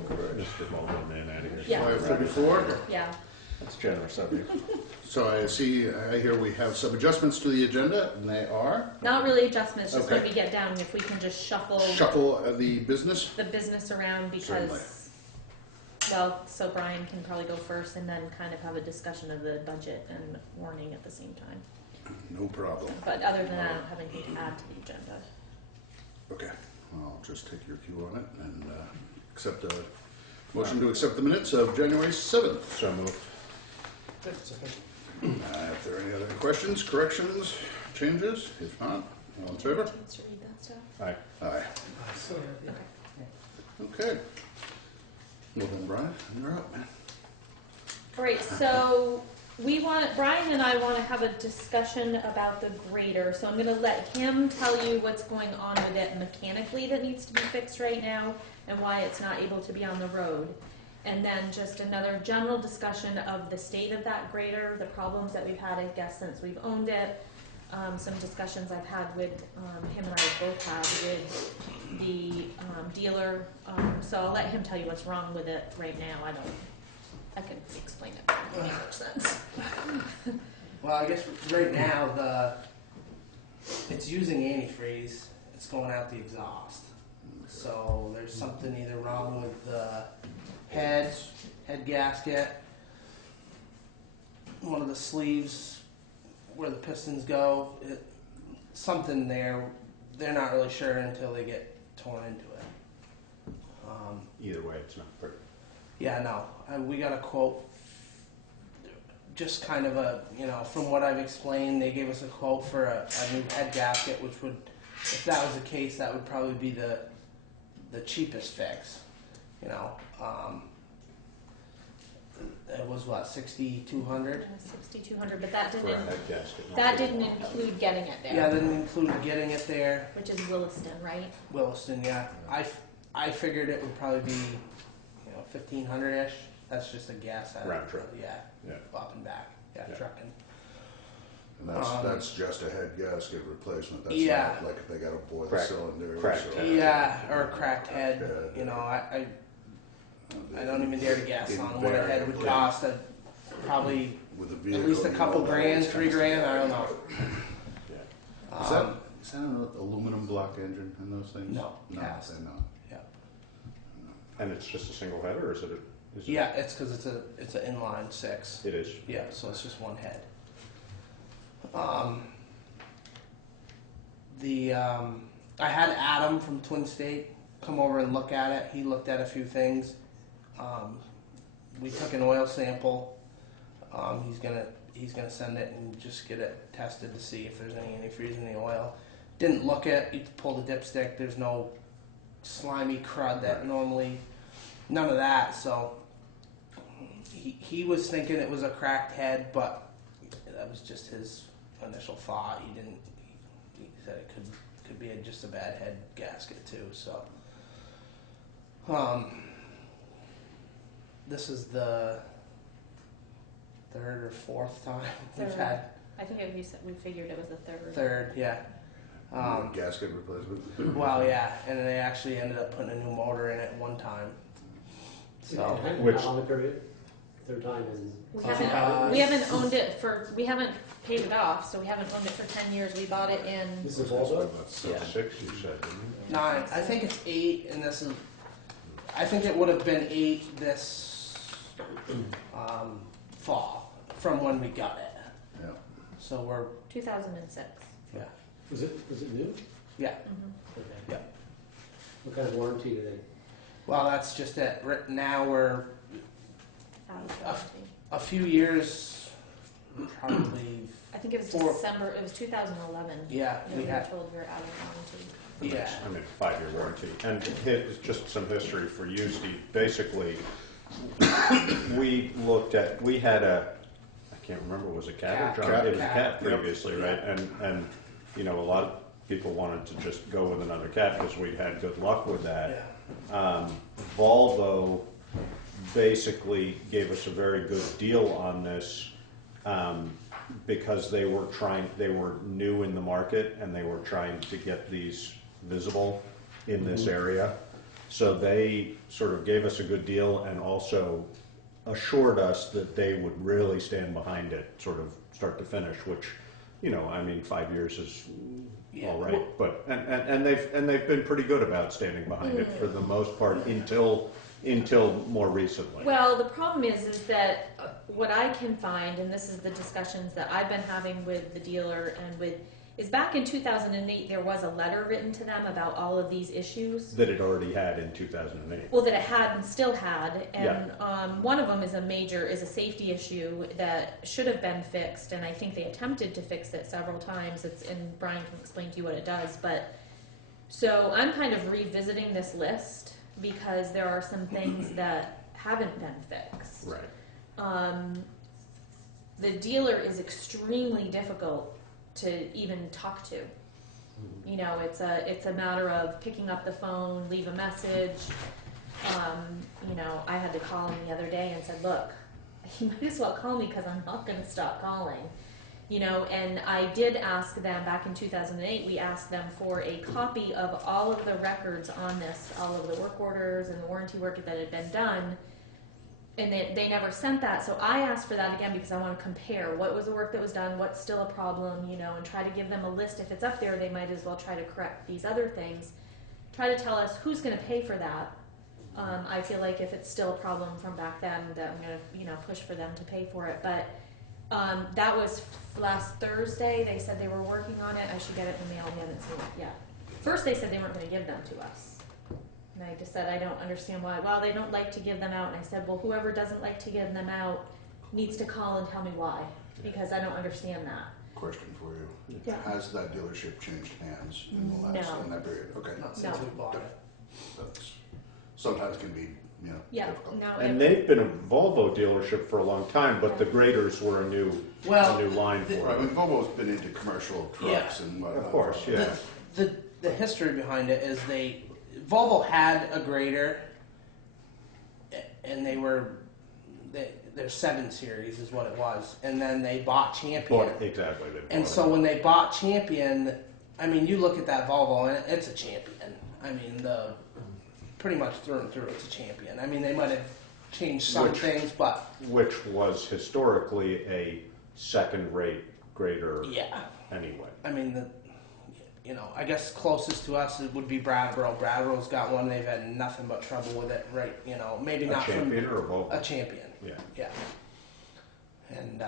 Mr. Mulder, man, out of here. Yeah. 5:34. Yeah. That's generous of you. So I hear we have some adjustments to the agenda, and they are Not really adjustments, just when Okay. we get down, if we can just shuffle the business. the business around Certainly. because, well, so Brian can probably go first and then kind of have a discussion of the budget and warning at the same time. No problem. But other than that, I don't have anything to add to the agenda. Okay, I'll just take your cue on it and accept a motion to accept the minutes of January 7th. So moved. If there are any other questions, corrections, changes, if not, all in favor? Chance to read that stuff? Aye. Aye. Okay. Okay. Well then, Brian, you're up, man. All right, so Brian and I want to have a discussion about the grader. So I'm going to let him tell you what's going on with it mechanically that needs to be fixed right now and why it's not able to be on the road. And then just another general discussion of the state of that grader, the problems that we've had, I guess, since we've owned it. Some discussions I've had with him and I both had with the dealer. So I'll let him tell you what's wrong with it right now. I can explain it in more sense. Well, I guess right now it's using antifreeze. It's going out the exhaust. So there's something either wrong with the head gasket, one of the sleeves where the pistons go. Something there. They're not really sure until they get torn into it. Either way, it's not pretty. Yeah, no. We got a quote, just kind of from what I've explained, they gave us a quote for a new head gasket, which would, if that was the case, that would probably be the cheapest fix. It was what, 6,200? 6,200, but For a head gasket. that didn't include getting it there. Yeah, that included getting it there. Which is Williston, right? Williston, yeah. I figured it would probably be 1,500-ish. That's just a gas out. Round trip. Yeah. Yeah. Up and back. Yeah, trucking. And that's just a head gasket replacement. That's Yeah. not like if they got a boiler Cracked- cylinder. cracked head. Yeah, or a cracked head. I don't even dare to guess on what a head would cost. Probably With a at vehicle, least a you couple know, that grand, always $3 grand. I don't know. Yeah. Is that an aluminum block engine in those things? No, No, cast. they're not. Yeah. And it's just a single head, or is it? Yeah, it's because it's an inline 6. It is. Yeah, so it's just one head. I had Adam from Twin State come over and look at it. He looked at a few things. We took an oil sample. He's gonna send it and just get it tested to see if there's any antifreeze in the oil. Didn't look at. You pull the dipstick. There's no slimy crud that normally. None of that. So he was thinking it was a cracked head, but that was just his initial thought. He said it could be just a bad head gasket too. So this is the third or fourth time we've Third. had. I think you said we figured it was the third. Third, yeah. Gasket replacement. Well, yeah, and they actually ended up putting a new motor in it one time. So Which- on the period, third time is. We haven't owned it we haven't paid it off, so we haven't owned it for 10 years. We bought it in, This is also. Yeah. 6, you said, didn't you? 9. I think it's 8, and this is. I think it would have been 8 this fall from when we got it. Yeah. So we're 2006. yeah. Was it new? Yeah. Okay. Yeah. What kind of warranty do they? Well, that's just it. Right now we're Out of warranty. a few years, probably. I think it was For- December, it was 2011. Yeah, We we were had. told we were out of warranty. Yeah. I mean, 5-year warranty. And just some history for you, Steve. Basically, we had I can't remember, was it cat or Cat. John? It was Cat. cat previously, right? And a lot of people wanted to just go with another cat because we had good luck with that. Yeah. Volvo basically gave us a very good deal on this because they were new in the market and they were trying to get these visible in this area. So they sort of gave us a good deal and also assured us that they would really stand behind it, sort of start to finish, which, you know, I mean, 5 years is all right, but, and they've been pretty good about standing behind it for the most part until more recently. Well, the problem is that what I can find, and this is the discussions that I've been having with the dealer and with, is back in 2008 there was a letter written to them about all of these issues. That it already had in 2008. Well, that it had and still had, and one of them is a safety issue that should have been fixed, and I think they attempted to fix it several times. And Brian can explain to you what it does, but so I'm kind of revisiting this list because there are some things that haven't been fixed. Right. The dealer is extremely difficult to even talk to. You know, it's a matter of picking up the phone, leave a message. You know, I had to call him the other day and said, look, you might as well call me because I'm not going to stop calling. You know, and I did ask them back in 2008, we asked them for a copy of all of the records on this, all of the work orders and the warranty work that had been done. And they never sent that, so I asked for that again because I want to compare what was the work that was done, what's still a problem, you know, and try to give them a list. If it's up there, they might as well try to correct these other things. Try to tell us who's going to pay for that. I feel like if it's still a problem from back then, that I'm going to, you know, push for them to pay for it. But that was last Thursday. They said they were working on it. I should get it in the mail. We haven't seen it yet. First, they said they weren't going to give them to us. And I just said, I don't understand why. Well, they don't like to give them out. And I said, well, whoever doesn't like to give them out needs to call and tell me why, because I don't understand that. Question for you. Yeah. Has that dealership changed hands in the last, No. in that period? Okay. Not since we bought it. That's, sometimes can be, you know, Yeah, difficult. no, And they've been a Volvo dealership for a long time, but the graders were a new line for Right, I mean, them. Volvo's been into commercial trucks and whatnot. Of course, yeah. The history behind it is Volvo had a grader, and their 7 Series is what it was, and then they bought Champion. Exactly. They And bought so it. when they bought Champion, I mean, you look at that Volvo, and it's a Champion. I mean, pretty much through and through, it's a Champion. I mean, they might have changed some things, but Which was historically a second-rate grader yeah. anyway. I mean, you know, I guess closest to us it would be Bradboro. Bradboro's got one; they've had nothing but trouble with it. Right? You know, maybe A not Champion from or a Volvo? a Champion. Yeah. Yeah. And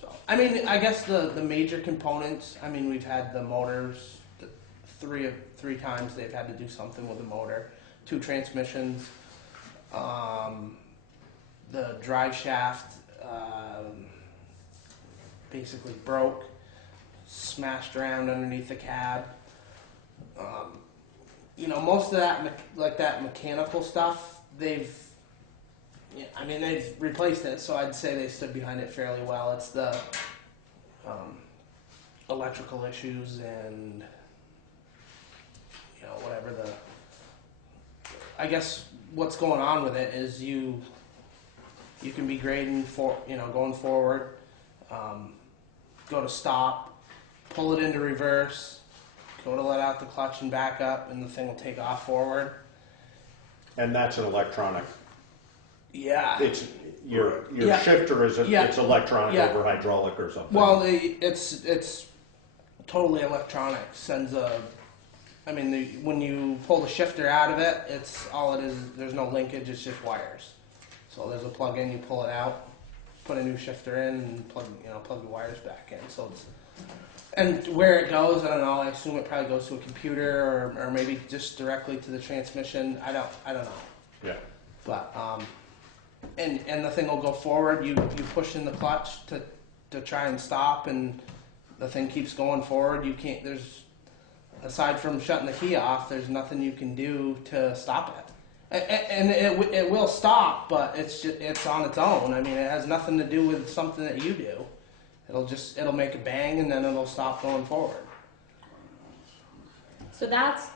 so, I mean, I guess the major components. I mean, we've had the motors. Three times they've had to do something with the motor. 2 transmissions. The drive shaft basically broke, smashed around underneath the cab. You know, most of that, that mechanical stuff, they've replaced it, so I'd say they stood behind it fairly well. It's the electrical issues and, you know, whatever I guess what's going on with it is you can be grading going forward, go to stop, pull it into reverse, go to let out the clutch and back up, and the thing will take off forward. And that's an electronic. Yeah. It's your Yeah. shifter is Yeah. it's electronic Yeah. over hydraulic or something. Well, it's totally electronic. When you pull the shifter out of it, it's all it is. There's no linkage. It's just wires. So there's a plug in. You pull it out, put a new shifter in, and plug the wires back in. So and where it goes, I don't know. I assume it probably goes to a computer or maybe just directly to the transmission. I don't know. Yeah. But and the thing will go forward. You push in the clutch to try and stop, and the thing keeps going forward. You can't. Aside from shutting the key off, there's nothing you can do to stop it. And it will stop, but it's on its own. I mean, it has nothing to do with something that you do. It'll make a bang, and then it'll stop going forward. So that's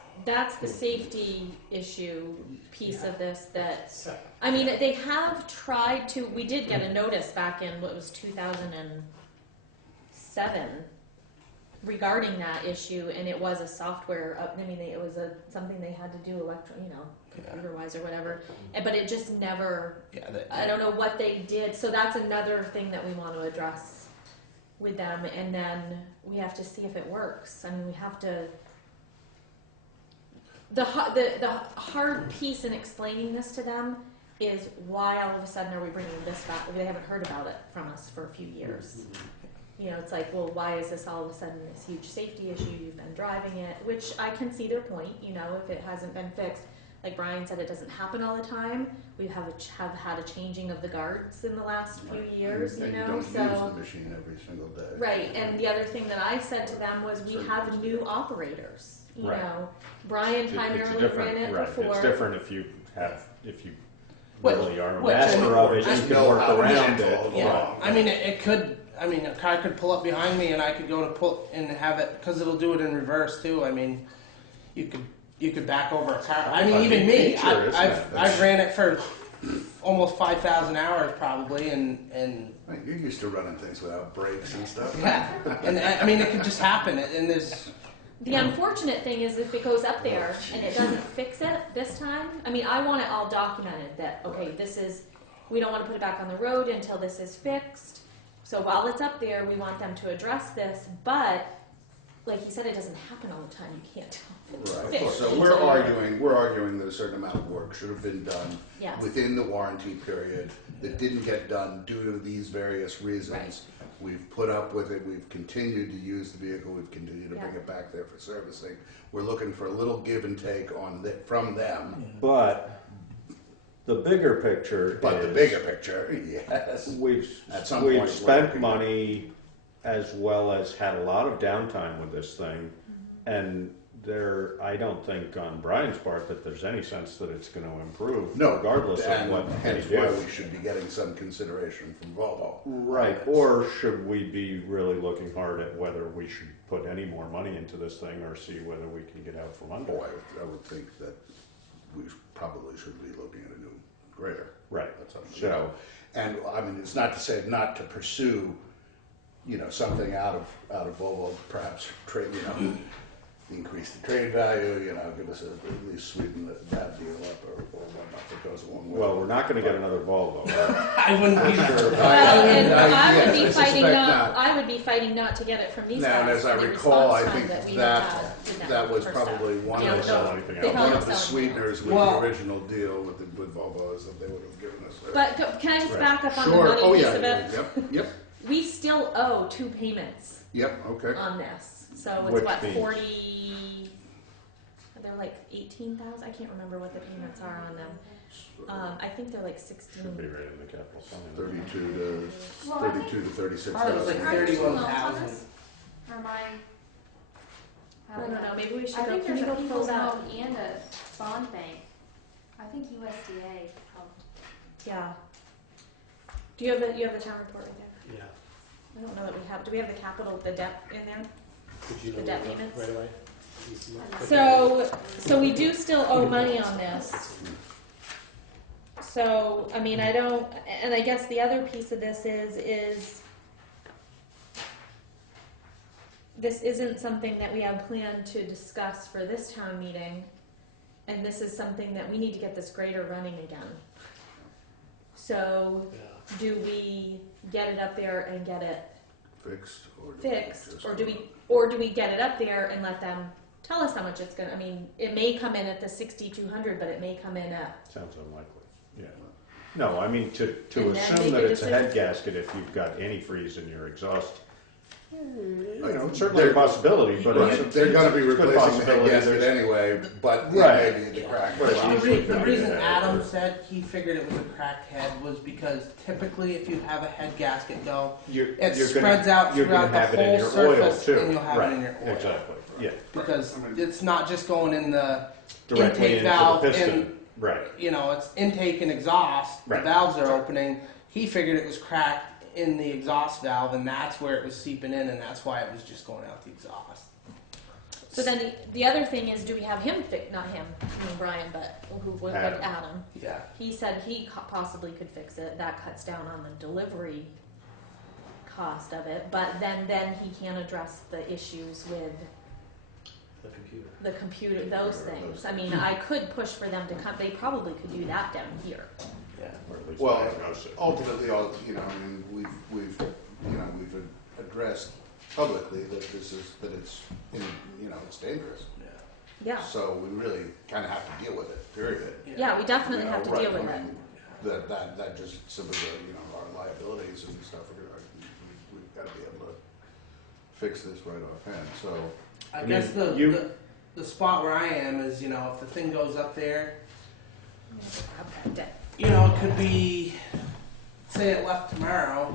the safety issue piece of this. I mean, they have tried to. We did get a notice back in 2007. regarding that issue, and it was a software. I mean, it was something they had to do computer-wise or whatever. But it just never. Yeah, I don't know what they did. So that's another thing that we want to address with them, and then we have to see if it works. I mean, we have to. The hard piece in explaining this to them is why all of a sudden are we bringing this back? They haven't heard about it from us for a few years. You know, it's like, well, why is this all of a sudden this huge safety issue? You've been driving it, which I can see their point. You know, if it hasn't been fixed, like Brian said, it doesn't happen all the time. We have had a changing of the guards in the last few years. And you know, don't so use the machine every single day. right. And the other thing that I said to them was we have new operators. You Right. know, Brian primarily ran it right. before. It's different if you Which- really are a which, I master mean, of it. just You can know work how to around handle it. it. Yeah, Right. I mean, it could. I mean, a car could pull up behind me, and I could go to pull and have it because it'll do it in reverse too. I mean, you could back over a car. I mean, A even big me, feature, isn't it? I've ran it for almost 5,000 hours probably, and Right, you're used to running things without brakes and stuff. yeah, and I mean, it could just happen. And there's The unfortunate thing is if it goes up there and it doesn't fix it this time, I mean, I want it all documented that, okay, we don't want to put it back on the road until this is fixed. So while it's up there, we want them to address this, but like you said, it doesn't happen all the time. You can't tell. If it's Right. fixed So until- we're arguing that a certain amount of work should have been done Yes. within the warranty period that didn't get done due to these various reasons. We've put up with it. We've continued to use the vehicle. We've continued to bring Yeah. it back there for servicing. We're looking for a little give and take from them. But the bigger picture But is the bigger picture, yes. At some point, we've we're spent looking- money as well as had a lot of downtime with this thing, and I don't think on Brian's part that there's any sense that it's going to improve, No, regardless of and what hence they why do. we should be getting some consideration from Volvo. Right, or should we be really looking hard at whether we should put any more money into this thing or see whether we can get out from under Boy, it? I would think that we probably should be looking at a new grader. Right, That's something. so, And I mean, it's not to say not to pursue, something out of Volvo, perhaps trade, increase the trade value, give us at least sweeten that deal up or whatnot that goes along with it. well, we're not going to get another Volvo. I wouldn't be. Sure. Well, and I would be yes, fighting suspect not. I would be fighting not to get it from these Now, and guys. as I for the recall, I response time think we that had with them that was for stuff. probably one Yeah, of They sell no, anything they else. probably one don't of the sell sweeteners with Well- the original deal with Volvo is that they would have given us. But can I just Right. back up on the Sure. money Oh piece yeah. of it? Yep. We still owe 2 payments Yep. Okay. on this. So it's Which what, means- 40, they're like 18,000? I can't remember what the payments are on them. I think they're like 16. Should be right in the capital fund. 32 Well, I think- to 36. Ours was like Are there two 31,000. loans on this? Or am I? I don't know, maybe we should I go, think can there's you a go pull people's that? loan and a bond bank. I think USDA helped. Yeah. Do you have the town report right there? Yeah. I don't know that we have, do we have the debt in there? Could you The know debt right payments? away? You see it? So we do still owe money on this. So, I mean, and I guess the other piece of this is this isn't something that we have planned to discuss for this town meeting, and this is something that we need to get this grader running again. So, Yeah. do we get it up there and get it Fixed fixed, or do we get it up there and let them tell us how much it's gonna? I mean, it may come in at the 6,200, but it may come in at. Sounds unlikely, yeah. No, I mean, to And then assume make that a it's a head decision. gasket if you've got antifreeze in your exhaust, Like, certainly a possibility, but they're going to be it's a good replacing the head possibility. gasket There's- anyway, but Right. maybe the crack. But it's The usually the gonna reason be that. Adam said he figured it was a cracked head was because typically if you have a head gasket go, You're it gonna- spreads out you're gonna throughout the have it in whole your oil, surface too. and you'll have Right, it in your oil. Exactly, yeah. Because it's not just going in the Directly intake into the valve piston, and, right. it's intake and exhaust. Right. The valves are opening. He figured it was cracked in the exhaust valve and that's where it was seeping in and that's why it was just going out the exhaust. So then the other thing is, do we have him fix? Not him, I mean Brian, but Adam. Adam. Yeah. He said he possibly could fix it. That cuts down on the delivery cost of it, but then he can address the issues with The computer. those things. I mean, I could push for them to come, they probably could do that down here. Yeah. Or at least Well, diagnose it. ultimately, you know, I mean, we've addressed publicly that it's, it's dangerous. Yeah, So we really kind of have to deal with it, period. yeah, we definitely You know, have to right, deal with I it. mean, That just simply, our liabilities and stuff, we've got to be able to fix this right offhand, so. I I guess mean, the spot where I am is, if the thing goes up there, Grab that debt. it could be, say it left tomorrow,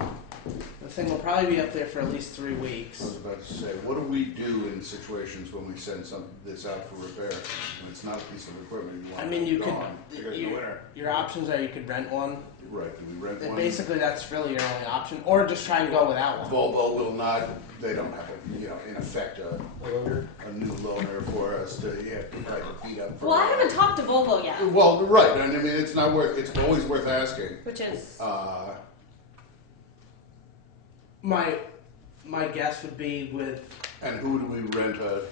the thing will probably be up there for at least 3 I weeks. was about to say, what do we do in situations when we send this out for repair, and it's not a piece of equipment you want I mean, you it could, gone because of the winter? your options are you could rent one. Right, do we rent And one? basically, that's really your only option, or just try and go without one. Volvo will not, they don't have in effect, a new loaner for us to, like beat up. Well, I haven't talked to Volvo yet, Well, right, and I mean, it's always worth asking. which is, My guess would be with, And who do we rent a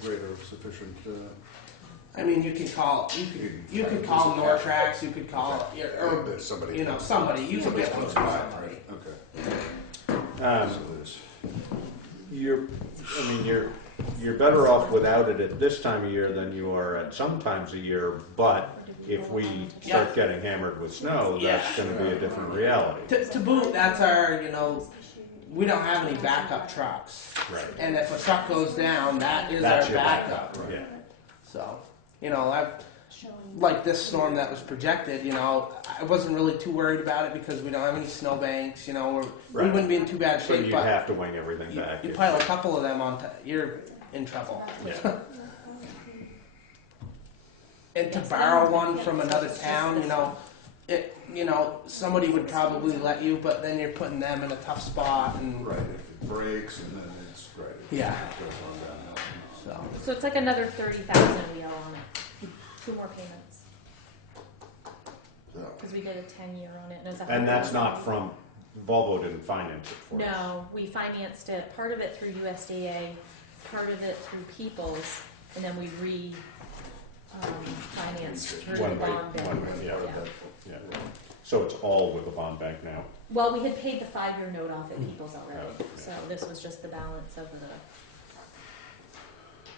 grader of sufficient, I mean, you could call Nortrax, you could call, or there's somebody. somebody. You could get one close from by, somebody. right? Okay. Um, So there's- you're better off without it at this time of year than you are at some times a year, but if we start Yeah. getting hammered with snow, that's Yeah. gonna be a different reality. To boot, that's our, we don't have any backup trucks. Right. And if a truck goes down, that is That's our your backup. backup, yeah. So, like this storm that was projected, I wasn't really too worried about it because we don't have any snowbanks, we Right. wouldn't be in too bad So shape, you'd but have to wing everything you, back. you if- pile a couple of them you're in trouble. Yeah. And to borrow one from another town, somebody would probably let you, but then you're putting them in a tough spot and, Right, if it breaks and then it's, right. Yeah. It goes on downhill. so. so it's like another 30,000 we owe on it. 2 more payments, So, because we did a 10-year on it, and it was And that's not from, Volvo didn't finance it for us. No, we financed it, part of it through USDA, part of it through Peoples, and then we financed through the One way, bond bank. one way, yeah. Yeah. Yeah. So it's all with the bond bank now. Well, we had paid the 5-year note off at Peoples already, Oh, so this was just the balance of the.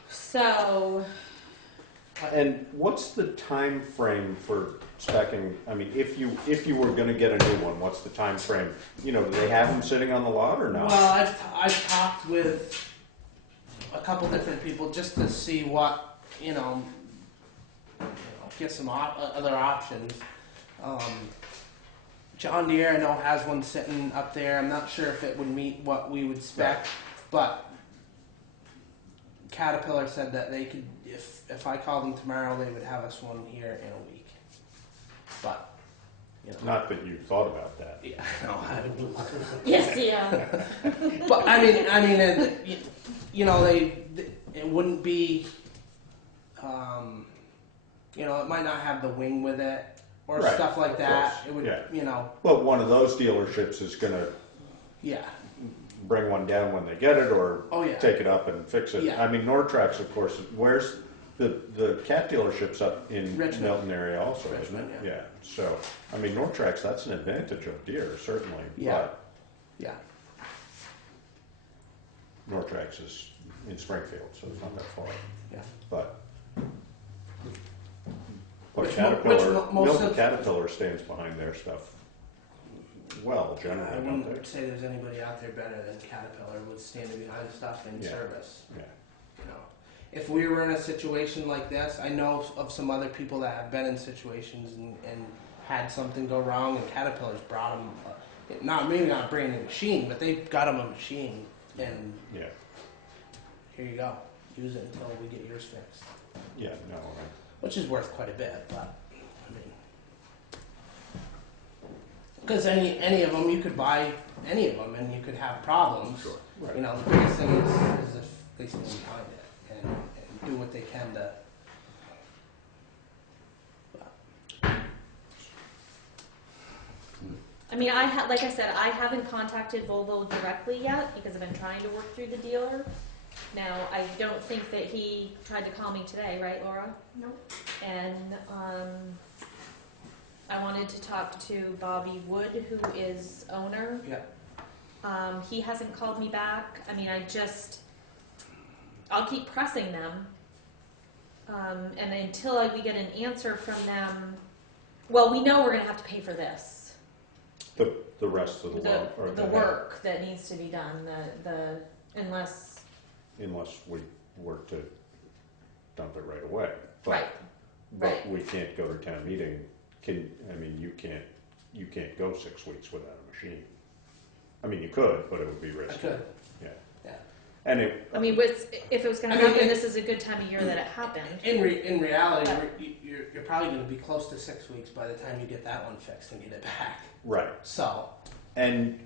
So, And what's the time frame for specing? I mean, if you were going to get a new one, what's the time frame? Do they have them sitting on the lot or not? Well, I've talked with a couple different people just to see what, get some other options. John Deere, I know, has one sitting up there. I'm not sure if it would meet what we would spec, but Caterpillar said that they could, if I called them tomorrow, they would have us one here in a week. But, Not that you thought about that. yeah, no, I haven't. yes, yeah. But I mean, it wouldn't be, it might not have the wing with it or Right, stuff like of that. course, It would, yeah. Well, one of those dealerships is going to yeah. bring one down when they get it, or Oh, yeah. take it up and fix it. Yeah. I mean, Nortrax, of course. Where's the cat dealership's up in Richmond. Milton area also, Richmond, isn't it? Yeah. So, I mean, Nortrax, that's an advantage of Deere, certainly. Yeah. Yeah. But Nortrax is in Springfield, so it's not that far. Yeah. But Which Caterpillar, most Milton of- Caterpillar stands behind their stuff well, generally, I don't wouldn't they? say there's anybody out there better than Caterpillar with standing behind stuff in Yeah. service. Yeah. If we were in a situation like this, I know of some other people that have been in situations and had something go wrong, and Caterpillar's brought them, maybe not a brand new machine, but they've got them a machine, and Yeah. here you go, use it until we get yours fixed. Yeah. No. I, Which is worth quite a bit, but I mean, because any of them, you could buy any of them and you could have problems. Sure. Right. The biggest thing is if they stand behind it and do what they can to. I mean, like I said, I haven't contacted Volvo directly yet because I've been trying to work through the dealer. Now, I don't think that he tried to call me today, right, Laura? Nope. And I wanted to talk to Bobby Wood, who is owner. Yeah. He hasn't called me back. I mean, I'll keep pressing them. And until we get an answer from them, well, we know we're going to have to pay for this. The rest of the loan, or The work that needs to be done, unless we were to dump it right away. But, right. But we can't go to town meeting. You can't go 6 weeks without a machine. I mean, you could, but it would be risky. I could. Yeah. Yeah. And if it was going to happen, this is a good time of year that it happened. In reality, you're probably going to be close to 6 weeks by the time you get that one fixed and get it back. Right. So. And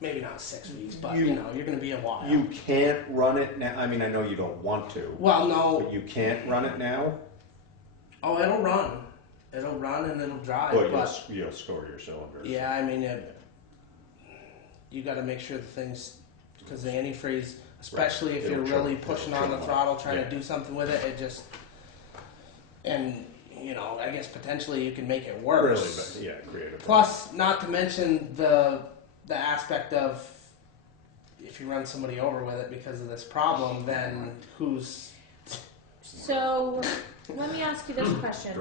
maybe not 6 weeks, but you're going to be a while. You can't run it now. I mean, I know you don't want to. Well, no. But you can't run it now. Oh, it'll run. It'll run and it'll drive. Well, you'll score your cylinders. Yeah, I mean, you got to make sure the things, because the antifreeze, especially if you're really pushing on the throttle, trying to do something with it, it just, and I guess potentially you can make it worse. Really, but creative. Plus, not to mention the aspect of if you run somebody over with it because of this problem, then who's? So, let me ask you this question: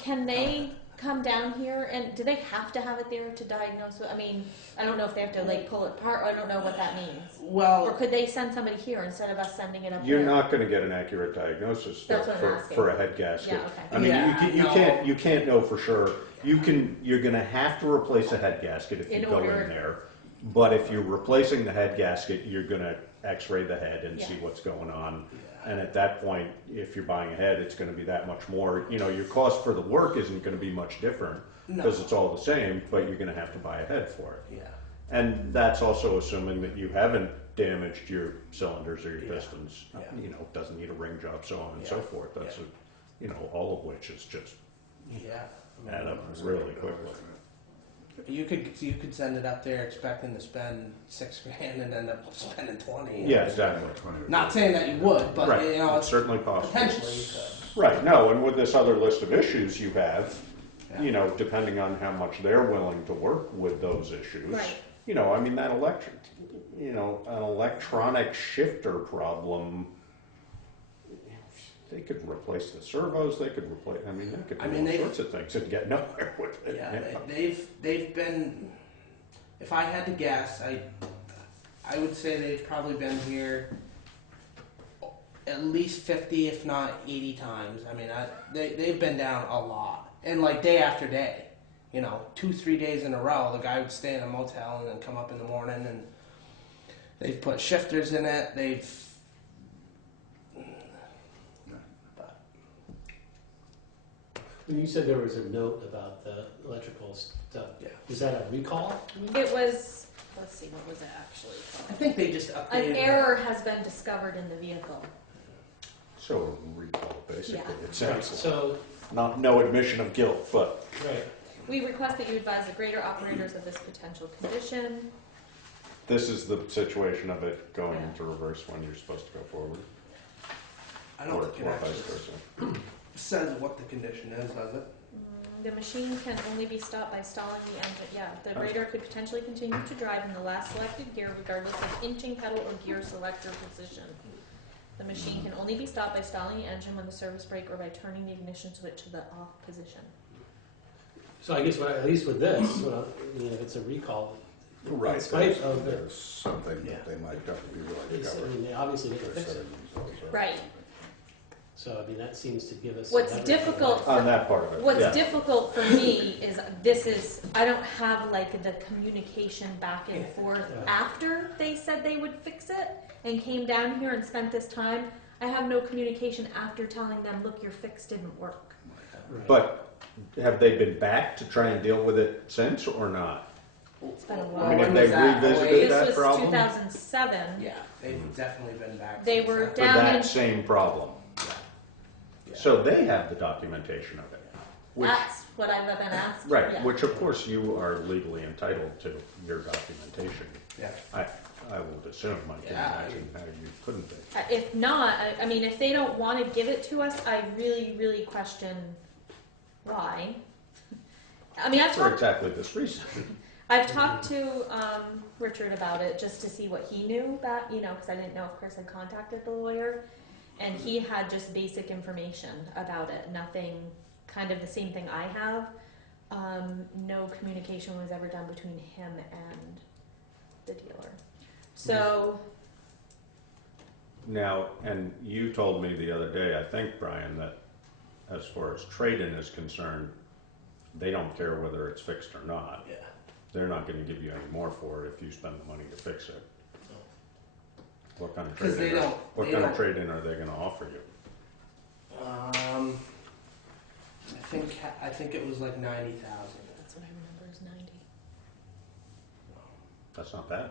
Can they come down here, and do they have to have it there to diagnose it? I mean, I don't know if they have to pull it apart. I don't know what that means. Well, or could they send somebody here instead of us sending it up You're there? not going to get an accurate diagnosis for a head gasket. Yeah, okay. You can't know for sure. You're going to have to replace a head gasket if you go in there. But if you're replacing the head gasket, you're going to X-ray the head and see what's going on. And at that point, if you're buying a head, it's going to be that much more. Your cost for the work isn't going to be much different because it's all the same, but you're going to have to buy a head for it. Yeah. And that's also assuming that you haven't damaged your cylinders or your pistons. Yeah. Doesn't need a ring job, so on and so forth. That's all of which is just add up really quickly. You could send it up there expecting to spend $6,000 and end up spending 20. Yeah, exactly. Not saying that you would, but it's certainly possible. Potentially you could. Right. No, and with this other list of issues you have, depending on how much they're willing to work with those issues, that an electronic shifter problem. They could replace the servos. They could replace. They could do all sorts of things and get nowhere with it. Yeah, they've been. If I had to guess, I would say they've probably been here at least 50, if not 80 times. They've been down a lot, and day after day. 2-3 days in a row, the guy would stay in a motel and then come up in the morning, and they've put shifters in it. When you said there was a note about the electrical stuff, was that a recall? It was. Let's see, what was it actually called? I think they just updated. An error has been discovered in the vehicle. So a recall, basically. Yeah. It sounds So no admission of guilt, but right. We request that you advise the grader operators of this potential condition. this is the situation of it going into reverse when you're supposed to go forward. I don't think it or vice actually versa. says what the condition is, does it? The machine can only be stopped by stalling the engine. Yeah, the grader could potentially continue to drive in the last selected gear regardless of inching pedal or gear selector position. The machine can only be stopped by stalling the engine when the service brake or by turning the ignition switch to the off position. So I guess at least with this, if it's a recall, Right. in spite of There's something that they might have to be willing to cover. they obviously didn't Their fix it. settings also. Right. So that seems to give us. What's leverage difficult On that part of it. What's yeah. difficult for me is I don't have the communication back and forth after they said they would fix it and came down here and spent this time. I have no communication after telling them, look, your fix didn't work. Right. But have they been back to try and deal with it since or not? It's been a while. I mean, have When they was that? revisited that This was problem? 2007. Yeah, they've definitely been back. They since were then. For down in that same problem. Yeah. So they have the documentation of it. Which, That's what I've been asked. Right, Yeah. which of course you are legally entitled to your documentation. Yeah. I would assume, I can Yeah, imagine how you couldn't be. If not, I mean, if they don't want to give it to us, I really, really question why. I mean, For exactly this reason. I've talked to Richard about it just to see what he knew about, because I didn't know if Chris had contacted the lawyer, and he had just basic information about it. Nothing, kind of the same thing I have. No communication was ever done between him and the dealer. So. Now, and you told me the other day, I think, Brian, that as far as trade-in is concerned, they don't care whether it's fixed or not. Yeah. They're not going to give you any more for it if you spend the money to fix it. What kind of 'Cause trade-in? they don't- What they kind don't- of trade-in are they going to offer you? I think it was like 90,000. That's what I remember is 90. That's not bad.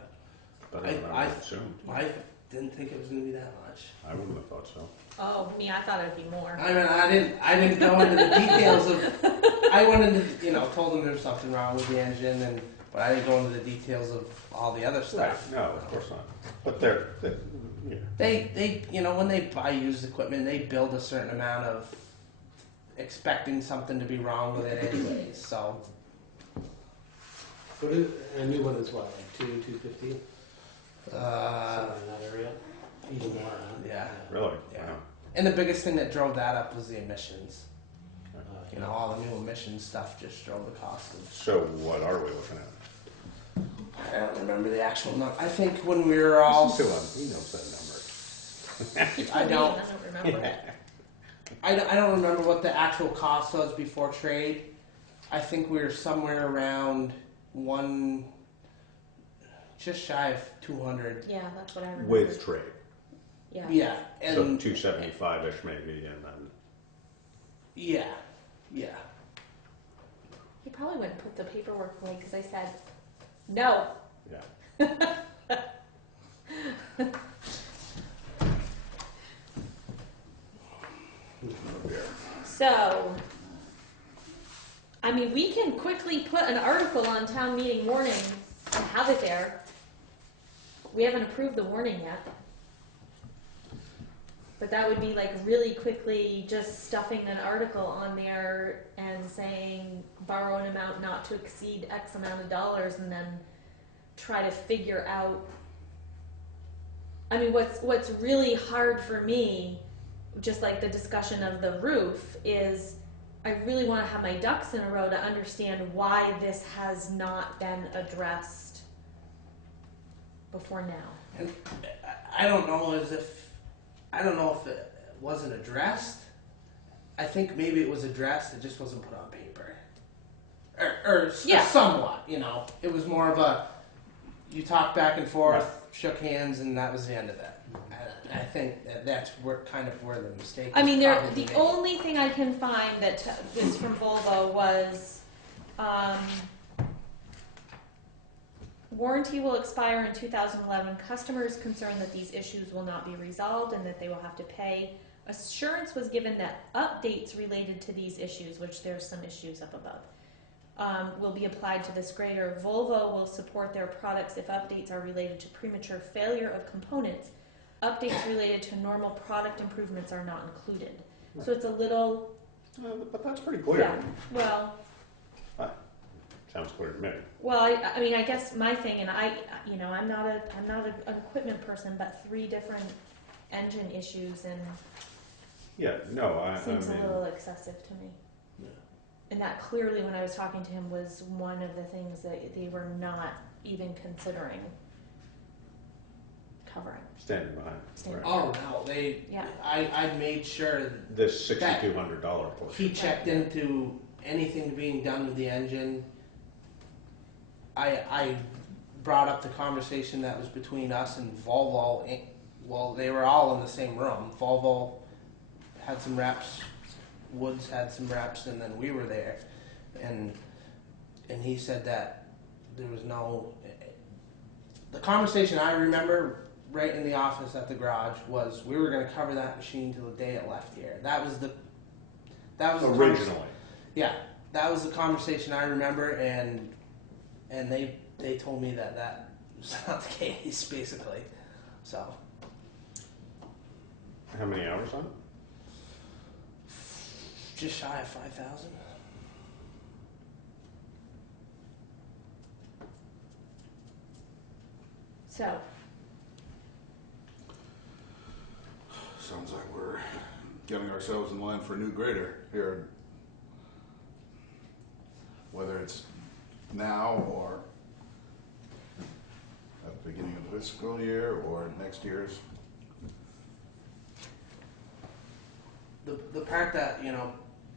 Better than I would assumed. I didn't think it was going to be that much. I wouldn't have thought so. Oh, me, I thought it'd be more. I mean, I didn't go into the details of. I went into, told them there was something wrong with the engine, but I didn't go into the details of all the other Right, stuff. no, of course not. But they're yeah. They, when they buy used equipment, they build a certain amount of expecting something to be wrong with it anyways. So. What is, a new one is what, like 250? Somewhere in that area? Even more, huh? Yeah. Really? Yeah. Wow. And the biggest thing that drove that up was the emissions. Yeah. All the new emissions stuff just drove the cost of. So what are we looking at? I don't remember the actual number. I think when we were all. Listen to him. He knows that number. He told I me, don't- and I don't remember it. I don't remember what the actual cost was before trade. I think we were somewhere around just shy of 200. Yeah, that's what I remember. With trade. Yeah. Yeah, So and 275-ish maybe, and then yeah. He probably wouldn't put the paperwork away because I said no. yeah. So, I mean, we can quickly put an article on town meeting warning and have it there. We haven't approved the warning yet. But that would be like really quickly just stuffing an article on there and saying borrow an amount not to exceed X amount of dollars, and then try to figure out. I mean, what's really hard for me, just like the discussion of the roof, is I really want to have my ducks in a row to understand why this has not been addressed before now. And I don't know if it wasn't addressed. I think maybe it was addressed, it just wasn't put on paper. Or Yeah. somewhat, It was more of a, you talked back and forth, shook hands, and that was the end of it. I think that's where the mistake I mean, was probably the made. only thing I can find that is from Volvo was warranty will expire in 2011. Customers concerned that these issues will not be resolved and that they will have to pay. Assurance was given that updates related to these issues, which there's some issues up above, will be applied to this grader. Volvo will support their products if updates are related to premature failure of components. Updates related to normal product improvements are not included. So it's a little, But that's pretty clear. yeah, well, Sounds clear to me. well, I mean, I guess my thing, and I'm not an equipment person, but 3 different engine issues, and Yeah, no, I seems mean, a little excessive to me. Yeah. And that clearly, when I was talking to him, was one of the things that they were not even considering covering. standing behind. Standing Right. Oh no, Yeah. I made sure This $6,200 portion. he checked into anything being done with the engine. I brought up the conversation that was between us and Volvo. Well, they were all in the same room. Volvo had some reps, Woods had some reps, and then we were there. And he said that there was no. The conversation I remember right in the office at the garage was we were going to cover that machine till the day it left here. That was Originally. Yeah, that was the conversation I remember, and they told me that was not the case, basically. So How many hours on it? just shy of 5,000. So, Sounds like we're getting ourselves in line for a new grader here. Whether it's now or at the beginning of the fiscal year or next year's. The part that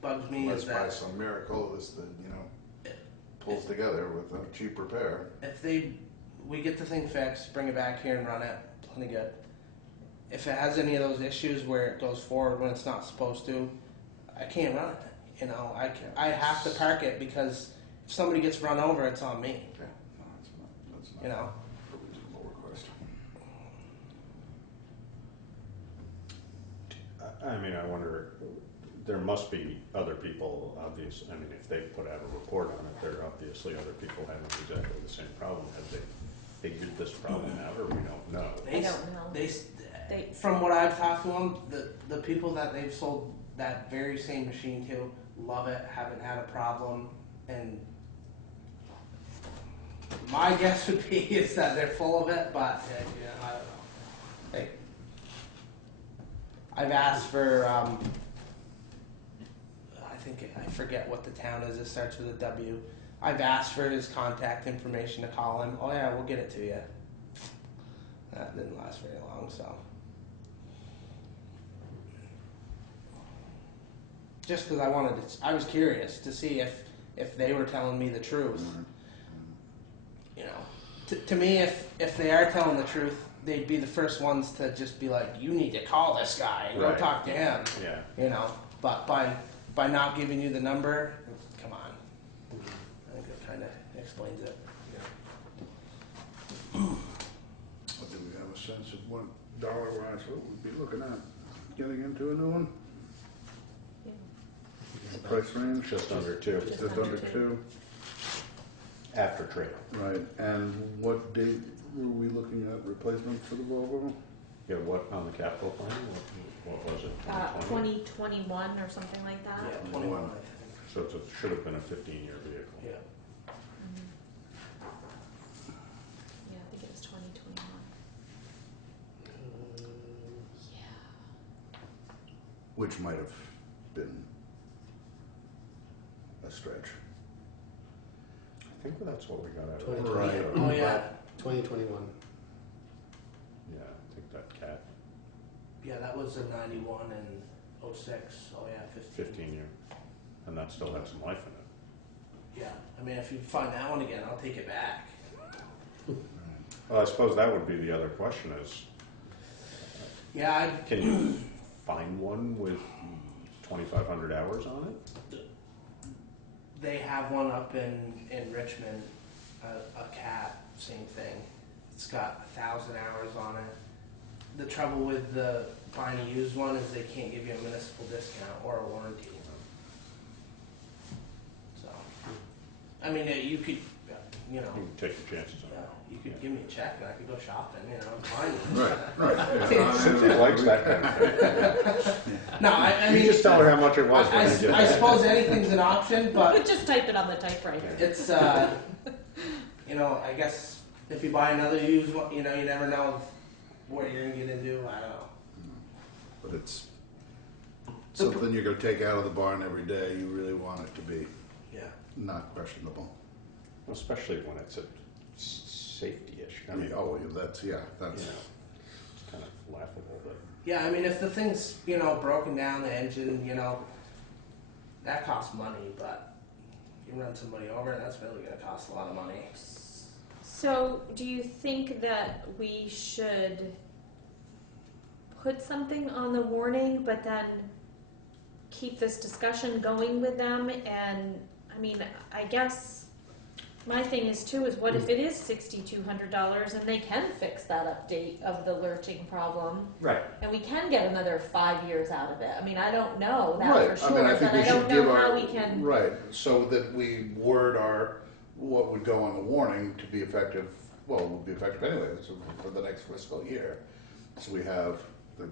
bugs me Unless is by that some miracle this pulls together with a cheap repair. if we get the thing fixed, bring it back here and run it, plenty good. If it has any of those issues where it goes forward when it's not supposed to, I can't run it. I have to park it because if somebody gets run over, it's on me. Okay. No, that's not a reasonable request. I mean, I wonder, there must be other people, obvious, I mean, if they put out a report on it, there are obviously other people having exactly the same problem. Have they figured this problem out, or we don't know? I don't know. They- From what I've talked to them, the people that they've sold that very same machine to love it, haven't had a problem, and my guess would be is that they're full of it, but I don't know. Like, I've asked for, I forget what the town is. It starts with a W. I've asked for his contact information to call him. Oh yeah, we'll get it to you. That didn't last very long, so. Just because I was curious to see if they were telling me the truth. To me, if they are telling the truth, they'd be the first ones to just be like, you need to call this guy and go Right. talk to him. Yeah. But by not giving you the number, come on. I think that kind of explains it. But do we have a sense of what dollar-wise what we'd be looking at getting into a new one? The price range? Just under 2, Just under 2. after trade. Right, and what date were we looking at replacement for the Volvo? Yeah, what, on the capital plan, what was it? 2020? 2021 or something like that. Yeah, 21, I think. So it should have been a 15-year vehicle. Yeah. Yeah, I think it was 2021. Yeah. Which might have been a stretch. I think that's what we got out of it. 2020. Right. Oh yeah. 2021. Yeah, I think that cat, Yeah, that was a 91 and 06. Oh yeah, 15 year, and that still has some life in it. Yeah, I mean, if you find that one again, I'll take it back. Well, I suppose that would be the other question is, Yeah, can you find one with 2,500 hours on it? they have one up in Richmond, a cat, same thing. It's got 1,000 hours on it. The trouble with the buying a used one is they can't give you a municipal discount or a warranty. So, I mean, you could, You can take your chances on it. you could give me a check and I could go shopping. I'm fine with it. Right. Cynthia likes that kind of thing. No, I You mean, just tell her how much it was when you get I there. suppose anything's an option, You but could just type it on the typewriter. it's, I guess if you buy another used one, you never know what you're gonna get into. I don't know. But it's something you're gonna take out of the barn every day. You really want it to be Yeah. not questionable. Especially when it's a safety issue. I mean, That's you know, it's kind of laughable, but Yeah, I mean, if the thing's, broken down, the engine, that costs money, but you run somebody over, that's really gonna cost a lot of money. So, do you think that we should put something on the warning, but then keep this discussion going with them? And, I mean, I guess my thing is too, is what if it is $6,200 and they can fix that update of the lurching problem? right. and we can get another 5 years out of it. I mean, I don't know that Right, for I mean, sure, I think but we I should don't give know how our, we can. right, so that we word our, what would go on the warning to be effective, well, it will be effective anyway, so for the next fiscal year. So we have.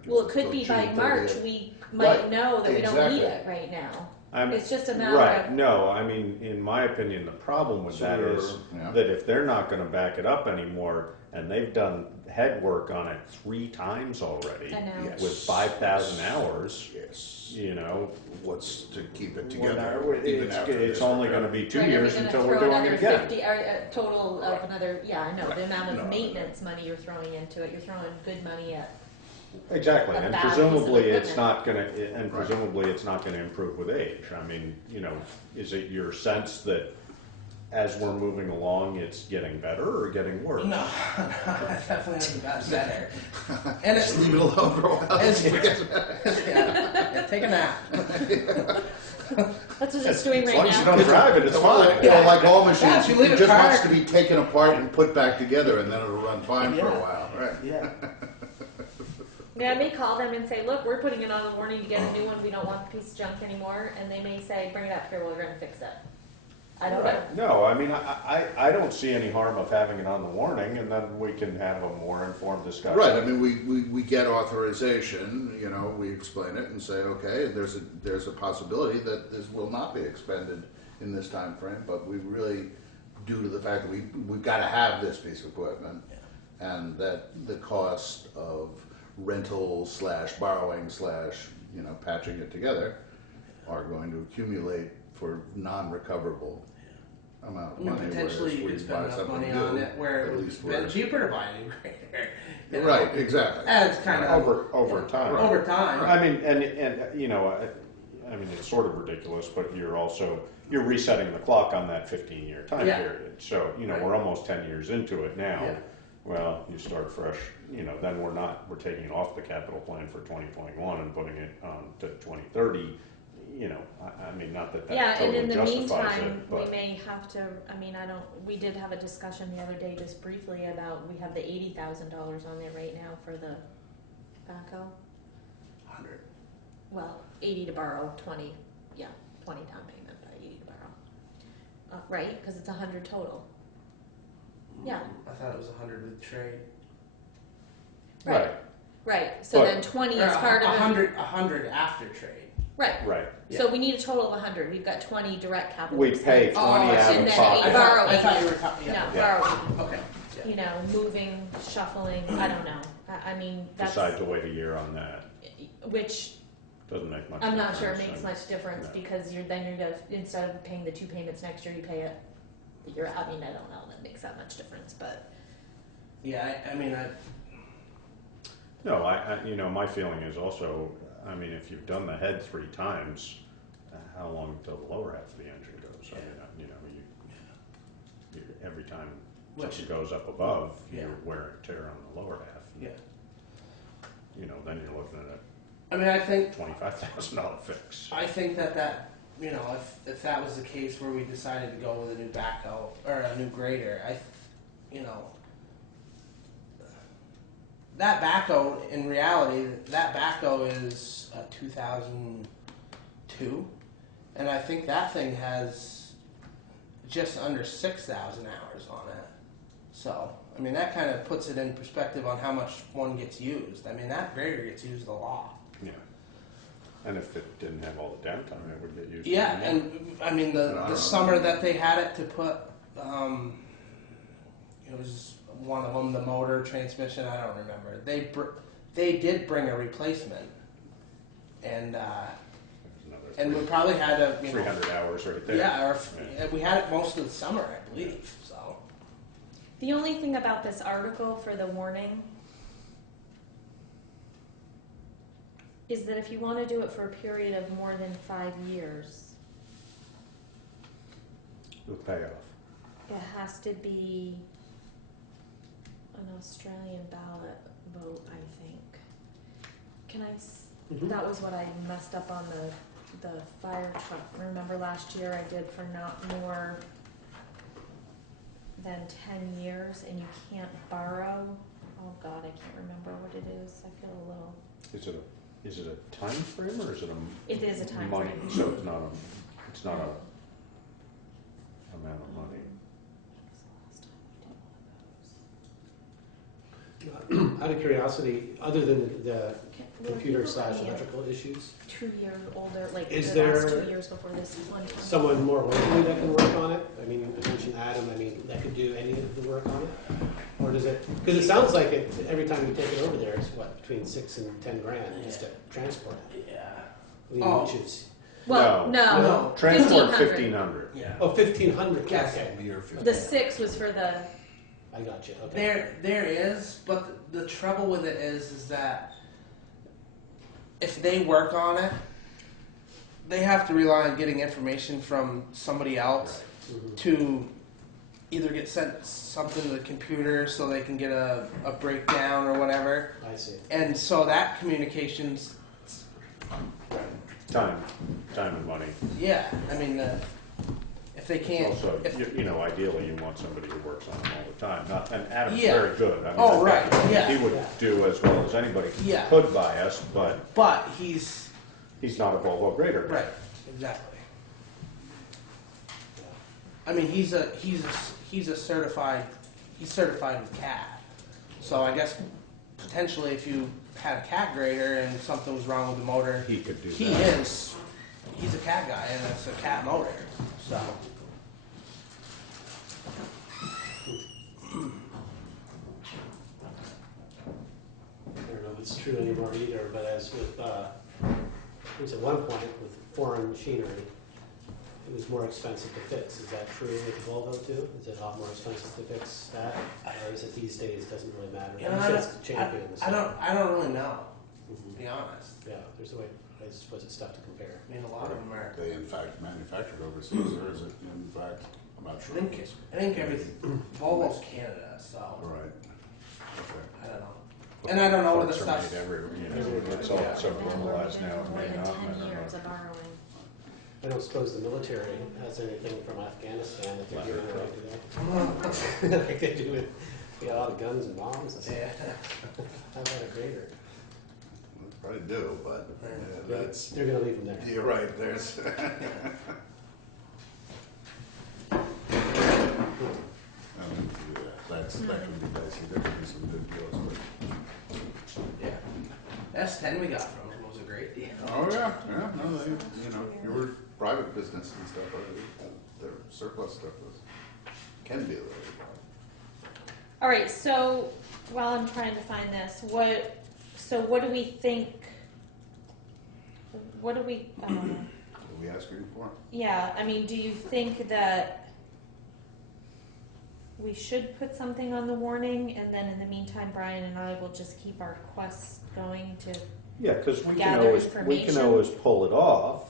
Well, it could be by June March, 30th. we might Right, know that we don't need exactly. it right now. I'm- It's just a matter Right, of, no, I mean, in my opinion, the problem with So that we're- is yeah. that if they're not gonna back it up anymore, and they've done head work on it 3 times already, I know. Yes. with 5,000 hours, Yes. you know, What's to keep it Well, together? no, even it's, after it's this only program. gonna be 2 right, are we years gonna until throw we're doing another it again. 50, or a total of Right. another, yeah, I know, Right. the amount of No, maintenance money you're throwing into it, you're throwing good money at. Exactly, A and bad piece of presumably it's equipment. not gonna, and Right. presumably it's not gonna improve with age. I mean, you know, is it your sense that as we're moving along, it's getting better or getting worse? No, it definitely hasn't got better. And it's, Just leave it alone for a while. It's- yeah, take a nap. That's what it's doing As right long as you now. don't drive it, it's fine. You know, like all machines, Yeah, you leave it it just parked. wants to be taken apart and put back together, and then it'll run fine for a Yeah. while, right? Yeah. Yeah, I may call them and say, look, we're putting it on the warning to get a new one, we don't want the piece of junk anymore, and they may say, bring it up here, we're gonna fix it. I don't know. Right. No, I mean, I don't see any harm of having it on the warning, and then we can have a more informed discussion. Right, I mean, we get authorization, you know, we explain it and say, okay, there's a possibility that this will not be expended in this time frame, but we really, due to the fact that we've gotta have this piece of equipment, and that the cost of rental / borrowing / you know, patching it together are going to accumulate for non-recoverable amount of I mean, money. potentially you whereas could we buy spend enough something money new, on it where at it least would have been we're- cheaper to buy a new grader. you know? Right, exactly. And it's kind of Over time. over time. I mean, and you know, I mean, it's sort of ridiculous, but you're resetting the clock on that 15-year time Yeah. period. So, you know, Right. we're almost 10 years into it now. Yeah. Well, you start fresh, you know, then we're taking it off the capital plan for 2021 and putting it to 2030. You know, I mean, not that Yeah, and totally in the justifies meantime, it, we but may have to, I mean, we did have a discussion the other day just briefly about, we have the $80,000 on there right now for the backhoe. 100. Well, 80 to borrow, 20 down payment, but 80 to borrow. Right, because it's 100 total. Yeah. I thought it was 100 with trade. Right. Right, so But- then 20 Or is part of it. 100 after trade. Right, right. so we need a total of 100, we've got 20 direct capital. We pay expense. 20 I out see. of And then pocket. eight borrow. I thought you were talking. No, Yeah. Yeah. borrow, Okay. Yeah. you know, moving, shuffling, I don't know, I mean, that's, Decide to wait a year on that. which, Doesn't make much I'm not sure it difference, makes much difference, No. because you're gonna, instead of paying the 2 payments next year, you pay it the year, I mean, I don't know, that makes that much difference, but, Yeah. I mean, No, you know, my feeling is also, I mean, if you've done the head 3 times, how long till the lower half of the engine goes? I mean, you know, every time Which- something goes up above, Yeah. you wear and tear on the lower half. yeah. You know, then you're looking at I mean, I think a $25,000 fix. that you know, if that was the case where we decided to go with a new backhoe or a new grader, you know, that backhoe, in reality, that backhoe is a 2002, and I think that thing has just under 6,000 hours on it. So, I mean, that kind of puts it in perspective on how much one gets used. I mean, that grader gets used a lot. Yeah. And if it didn't have all the downtime, it would get used. Yeah, even more. and I mean I don't the know. summer that they had it to put, it was one of them, the motor, transmission. I don't remember. They did bring a replacement, and There's we another probably had a 300 hours right there. yeah, or we had it most of the summer, I believe. So the only thing about this article for the warning is that if you wanna do it for a period of more than 5 years, With payoff. it has to be an Australian ballot vote, I think. Can I, Mhm. that was what I messed up on the fire truck. Remember last year I did for not more than 10 years and you can't borrow? Oh God, I can't remember what it is. I feel a little, Is it a time frame or is it a It is a time money? frame. So it's not a amount of money. Out of curiosity, other than the Were computer people slash coming in electrical issues, 2 years older, like Is the last there 2 years before this one? someone more locally that can work on it? I mean, I mentioned Adam, I mean, that could do any of the work on it? Or does it, because it sounds like it, every time you take it over there, it's what, between 6 and 10 grand just to transport it? Yeah. I mean, Oh. which is, Well, no, No. Transport 1,500. 1,500. Yeah. oh, 1,500, Yes. okay. Year 50. The 6 was for the, I got you, okay. There is, but the trouble with it is that if they work on it, they have to rely on getting information from somebody else Mhm. to either get sent something to the computer so they can get a breakdown or whatever. I see. And so that communications, Time and money. yeah, I mean, if they can't, Also, if, ideally, you want somebody who works on them all the time. And Adam's Yeah. very good. I mean, Oh, I think right, yeah. He would Yeah. do as well as anybody Yeah. could by us, but but he's, he's not a Volvo grader. right, exactly. I mean, he's certified with CAT. So I guess potentially if you had a CAT grader and something was wrong with the motor, He could do he's a CAT guy and it's a CAT motor. So I don't know if it's true anymore either, but as with, at least at one point with foreign machinery, it was more expensive to fix. Is that true with Volvo too? Is it a lot more expensive to fix that? Or is it these days, doesn't really matter? You I'm know, sure it's changing in the I don't really know, Mhm. to be honest. Yeah, there's a way, I suppose it's tough to compare. I mean, a lot of them are. They in fact manufactured overseas, or is it in fact? I'm not sure. I think everything Volvo's Canada, so Right. Okay. I don't know. And I don't know where the Parts are stuff's. made it's all Yeah. so globalized now. more It may than not, 10 I don't years know. of borrowing. I don't suppose the military has anything from Afghanistan that they're Letter giving away to them. Like they do with, a lot of guns and bombs and stuff. Yeah. How about a grader? Well, they probably do, but that's. They're gonna leave them there. You're right. There's. I don't do that. That can be dicey. There could be some good deals, but. Yeah. S10 we got from him was a great deal. Oh yeah, yeah. No, they, your private business and stuff. Their surplus stuff can be a little. All right, so while I'm trying to find this, what do we think? What do we? What are we asking for? Yeah, I mean, do you think that we should put something on the warning, and then in the meantime, Brian and I will just keep our quests going to? Yeah, because we can Gather always information. pull it off.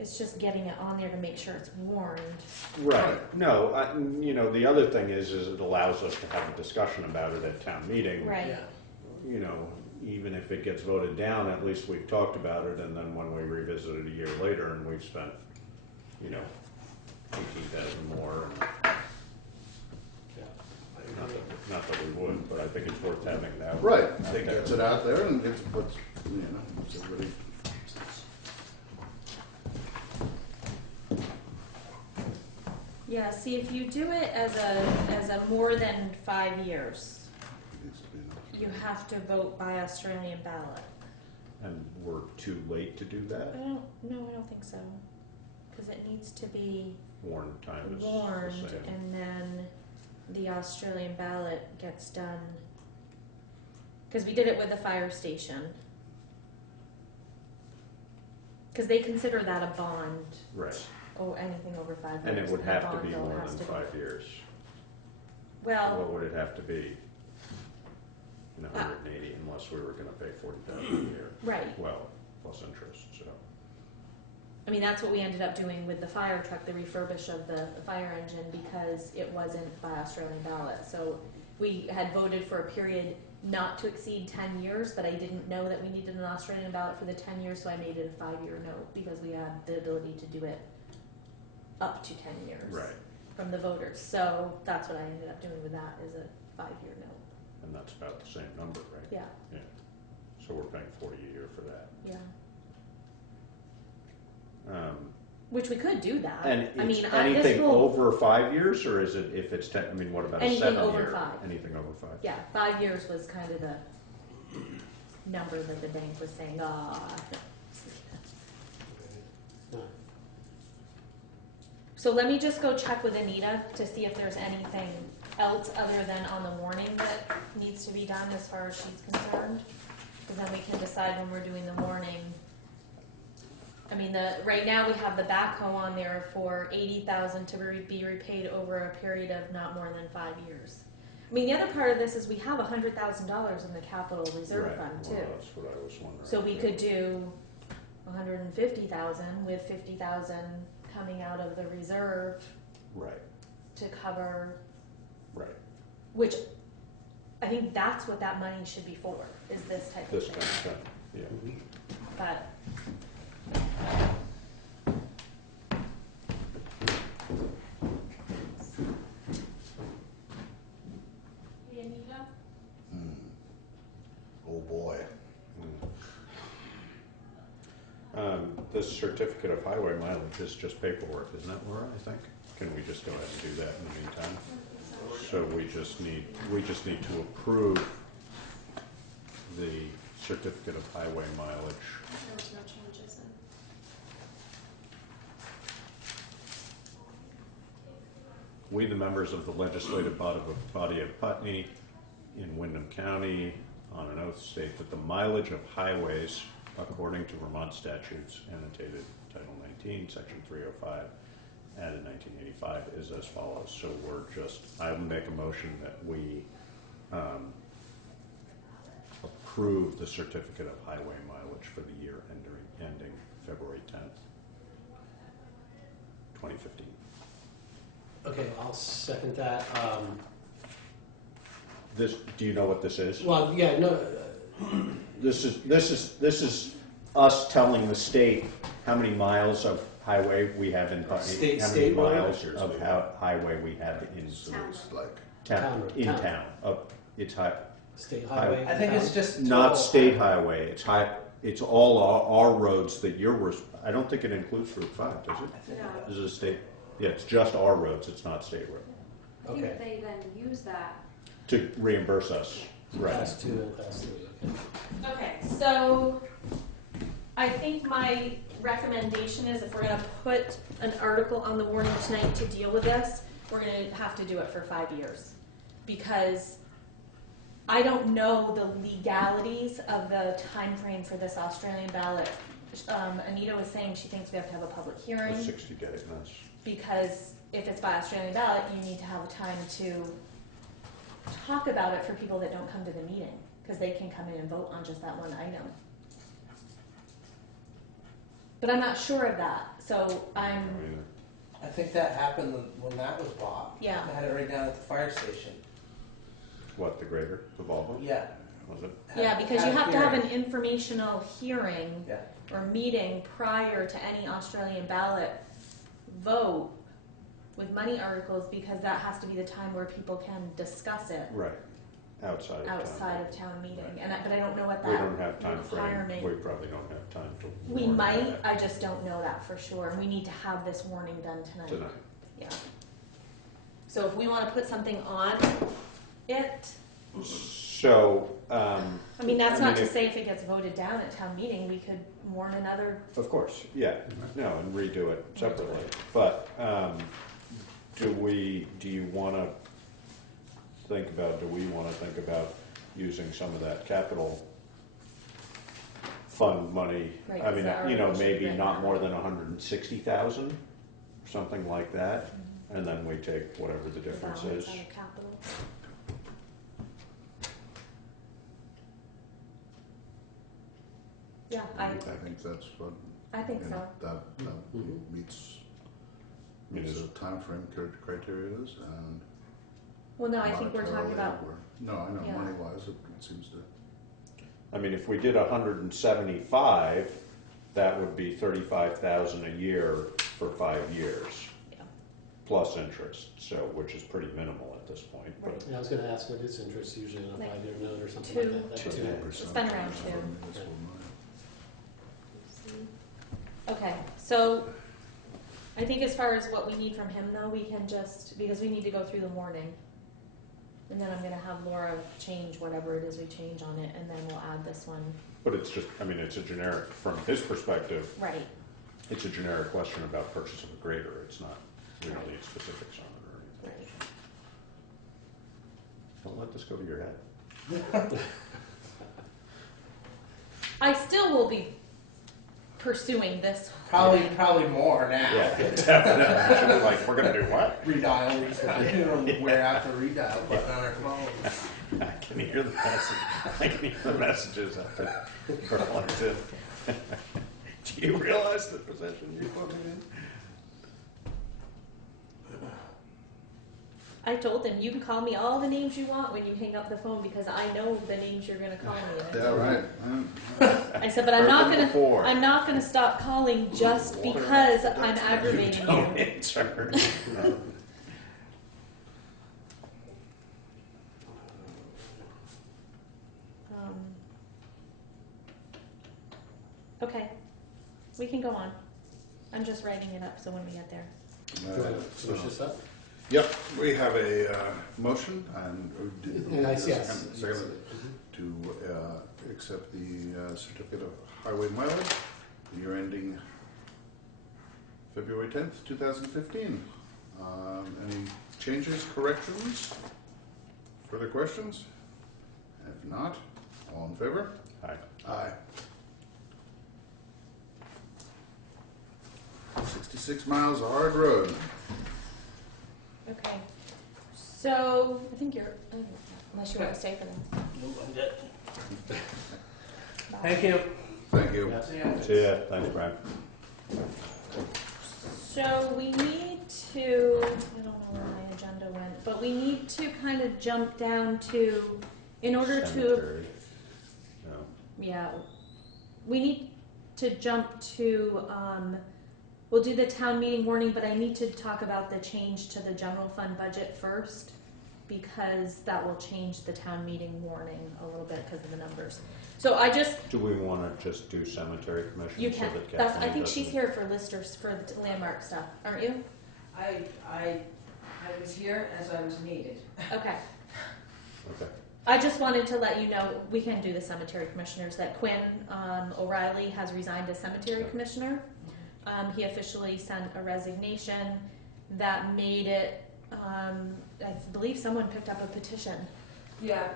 It's just getting it on there to make sure it's warned. Right. No, the other thing is it allows us to have a discussion about it at town meeting. Right. Yeah. Even if it gets voted down, at least we've talked about it, and then when we revisit it a year later and we've spent, 18,000 more, and Yeah. I agree. not that we would, but I think it's worth having that. Right. out It there. gets it out there and gets puts everybody. Yeah. See, if you do it as a more than 5 years, Needs to be an option. you have to vote by Australian ballot. And we're too late to do that. I don't think so, because it needs to be Warn time is warned, the same. and then the Australian ballot gets done. Because we did it with the fire station. Because they consider that a bond, Right. anything over 5 years. And it would the have to bond be bill more has than to be- 5 years. Well, What would it have to be? 180, unless we were going to pay 40,000 a year. right. Well, plus interest. So I mean, that's what we ended up doing with the fire truck, the refurbish of the fire engine, because it wasn't by Australian ballot. So we had voted for a period not to exceed 10 years, but I didn't know that we needed an Australian ballot for the 10 years, so I made it a 5-year note because we had the ability to do it up to 10 years right, from the voters. So that's what I ended up doing with that, is a 5-year note. and that's about the same number, right? Yeah. Yeah. So we're paying 40 a year for that. Yeah. Um, Which we could do that. and I mean, it's this anything will, over 5 years, or is it if it's 10? I mean, what about a Anything 7 over year? 5. Anything over 5. yeah, 5 years was kind of the number that the bank was saying, No. So let me just go check with Anita to see if there's anything else other than on the warning that needs to be done as far as she's concerned. Because then we can decide when we're doing the warning. I mean, right now we have the backhoe on there for $80,000 to be repaid over a period of not more than 5 years. I mean, the other part of this is we have $100,000 in the capital reserve Right. fund too. Well, that's what I was wondering. So we could do 150,000 with 50,000 coming out of the reserve Right. to cover, Right. which I think that's what that money should be for, is this type of This thing. kind of thing. Yeah. But hey, Anita? Oh, boy. This certificate of highway mileage is just paperwork, isn't it, Laura? I think. Can we just go ahead and do that in the meantime? So we just need to approve the certificate of highway mileage. There's no changes in. We, the members of the legislative body of Putney in Windham County, on an oath state that the mileage of highways, according to Vermont statutes annotated Title 19, Section 305, added 1985, is as follows. So I will make a motion that we approve the certificate of highway mileage for the year ending February 10th, 2015. Okay, I'll second that. Do you know what this is? Well, yeah, no, This is us telling the state how many miles of highway we have in Putney, how many Statewide? miles of highway we have in So it's like, town. It's state Highway. highway. I think it's just not total- state highway. It's all our roads that I don't think it includes Route 5, does it? I think No. it This does. is a state. Yeah, it's just our roads. It's not state road I think Okay. they then use that. to reimburse us. Right. Class 2 and class 3, okay. Okay, so I think my recommendation is if we're gonna put an article on the warning tonight to deal with this, we're gonna have to do it for 5 years. Because I don't know the legalities of the time frame for this Australian ballot. Anita was saying she thinks we have to have a public hearing, 60 days. That's because if it's by Australian ballot, you need to have time to talk about it for people that don't come to the meeting, because they can come in and vote on just that one item. But I'm not sure of that, so I'm, I think that happened when that was bought. Yeah. They had it right down at the fire station. what, the grader, the Volvo? Yeah. Was it? yeah, because Had you a have to have hearing. an informational hearing Yeah. or meeting prior to any Australian ballot vote with money articles, because that has to be the time where people can discuss it Right. Outside outside of town meeting. Right. But I don't know what We that don't have time frame. requirement. We probably don't have time to. We warn might, that I just don't know that for sure, and we need to have this warning done tonight. tonight. Yeah. So if we wanna put something on it, So, I mean, that's I not mean, to say if it gets voted down at town meeting, we could warn another, of course, yeah, no, and redo it separately. But do we want to think about using some of that capital fund money? Right, I mean, so our motion maybe right not now. more than 160,000, something like that, and then we take whatever the the difference balance is. out of capital. Yeah, I think that's what, I think you so. know, that Mhm. meets I mean, the is- timeframe criteria and. Well, no, I think we're talking monetarily, about, No, I know, Yeah. money-wise, it seems to, I mean, if we did 175, that would be 35,000 a year for 5 years. yeah. plus interest, so, which is pretty minimal at this point, but. Right. Yeah, I was gonna ask what is interest usually on a Like 5-year note or something two- like that. That's 2%. It's been around two. Municipal line. Okay, so I think as far as what we need from him though, we can just, because we need to go through the warning. And then I'm gonna have Laura change whatever it is we change on it, and then we'll add this one. But it's just, I mean, it's a generic, from his perspective, Right, it's a generic question about purchase of a grader. It's not, we don't need specifics on it or anything. right. Don't let this go to your head. I still will be pursuing this. Probably more now. Yeah, definitely. Should be like, we're gonna do what? Redial, wear out the redial button on our phone. I can hear the message. I can hear the messages after Burlington. Do you realize the possession you're putting in? I told him, you can call me all the names you want when you hang up the phone because I know the names you're gonna call me. Yeah, right. I said, but I'm not Heard them before. I'm not gonna stop calling just because I'm aggravating Don't you. answer. Okay, we can go on. I'm just writing it up so when we get there. Do you wanna finish this up? Yep, we have a motion and Yes, yes. second to accept the certificate of highway mileage, year ending February 10th, 2015. Any changes, corrections, further questions? If not, all in favor? Hi. Aye. 66 miles of hard road. Okay, so I think you're, unless you want to stay for them. No, I'm good. Bye. Thank you. Thank you. Yeah. See ya. See ya. Thanks, Brian. So we need to, I don't know where my agenda went, but we need to kind of jump down to, in order to, Cemetery. No. yeah, we need to jump to, we'll do the town meeting warning, but I need to talk about the change to the general fund budget first, because that will change the town meeting warning a little bit because of the numbers. So I just, Do we want to just do cemetery commission? you so can, that that's, I Kathleen think she's doesn't- here for listers, for the landmark stuff, aren't you? I was here as I was needed. Okay. Okay. I just wanted to let you know, we can do the cemetery commissioners, that Quinn O'Reilly has resigned as cemetery commissioner. He officially sent a resignation that made it, I believe someone picked up a petition. Yeah,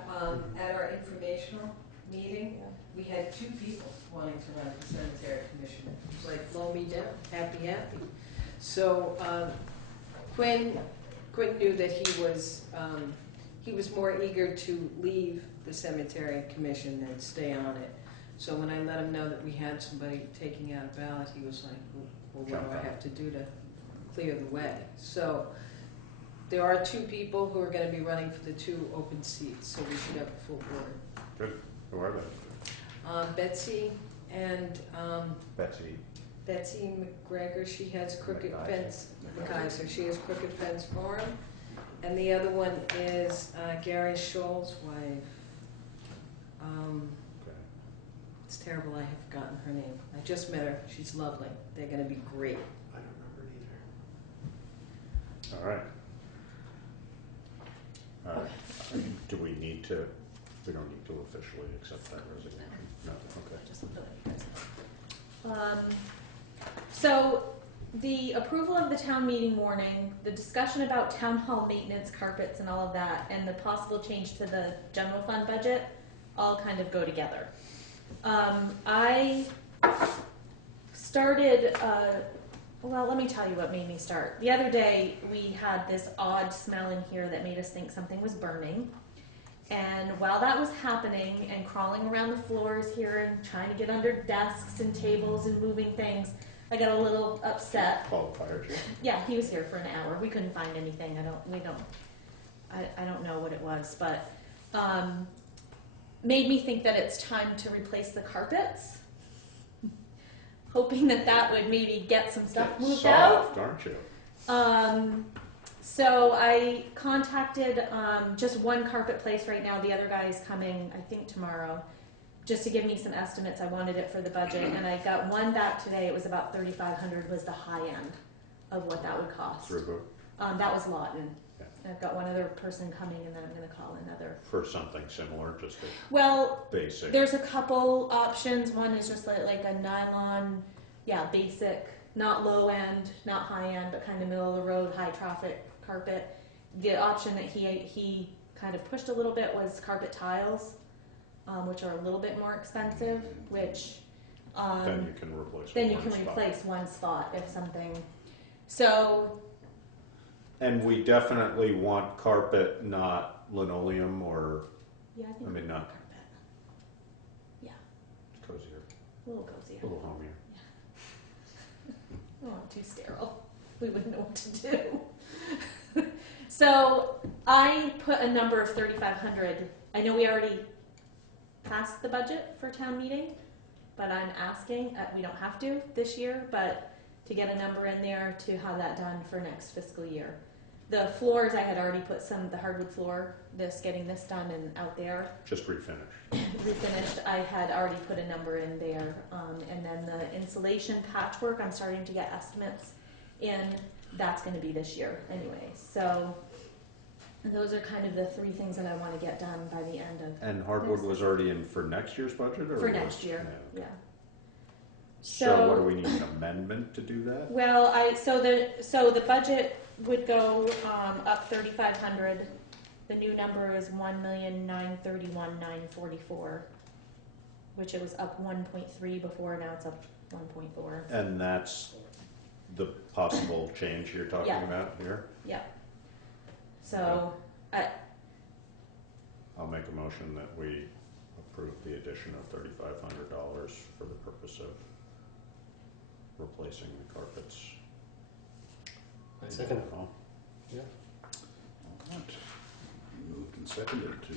at our informational meeting, we had 2 people wanting to run for cemetery commissioner. It was like, blow me down, happy, happy. So Quinn knew that he was more eager to leave the cemetery commission than stay on it. So when I let him know that we had somebody taking out a ballot, he was like, well, what do I have to do to clear the way? So there are 2 people who are going to be running for the 2 open seats, so we should have a full board. Good. Who are they? Betsy and Betsy. Betsy McGregor, she has Crooked McKaiser. Fence, McKaiser, she has Crooked Fence Forum. And the other one is Gary Scholl's wife. Okay. It's terrible, I have forgotten her name. I just met her, she's lovely. They're gonna be great. I don't remember it either. All right. Do we need to, we don't need to officially accept that resignation? No, okay. Just look at you guys. So the approval of the town meeting warning, the discussion about town hall maintenance, carpets and all of that, and the possible change to the general fund budget all kind of go together. I started, well, let me tell you what made me start. The other day, we had this odd smell in here that made us think something was burning. And while that was happening and crawling around the floors here and trying to get under desks and tables and moving things, I got a little upset. Call the fire chief. Yeah, he was here for an hour. We couldn't find anything. I don't know what it was, but made me think that it's time to replace the carpets. Hoping that that would maybe get some stuff moved out. Soft, aren't you? So I contacted just one carpet place right now. The other guy is coming, I think, tomorrow, just to give me some estimates. I wanted it for the budget, and I got one back today. It was about $3,500 was the high end of what that would cost. Through who? That was Lawton. Yeah. I've got one other person coming, and then I'm going to call another. For something similar, just a Well, basic. there's a couple options. One is just like a nylon, basic, not low end, not high end, but kind of middle of the road, high traffic carpet. The option that he kind of pushed a little bit was carpet tiles, which are a little bit more expensive, which Then you can replace. then you one can spot. replace one spot if something. So And we definitely want carpet, not linoleum or yeah, I think I mean, not- carpet. Yeah, cozier, a little cozier. a little homier. Oh, too sterile. We wouldn't know what to do. So I put a number of 3,500. I know we already passed the budget for town meeting, but I'm asking, we don't have to this year, but to get a number in there to have that done for next fiscal year. The floors, I had already put the hardwood floor, getting this done and out there. Just refinish. Refinished, I had already put a number in there. And then the insulation patchwork, I'm starting to get estimates in. That's going to be this year anyway. So those are kind of the three things that I want to get done by the end of And hardwood was already in for next year's budget, or for was- next year. yeah. Yeah. So what do we need, an amendment to do that? Well, so the budget would go up 3,500. The new number is 1,931,944, which it was up 1.3 before. Now it's up 1.4. And that's the possible change you're talking Yeah. about here? Yeah. So I'll make a motion that we approve the addition of $3,500 for the purpose of replacing the carpets. I second it. Oh, All right. Moved and seconded to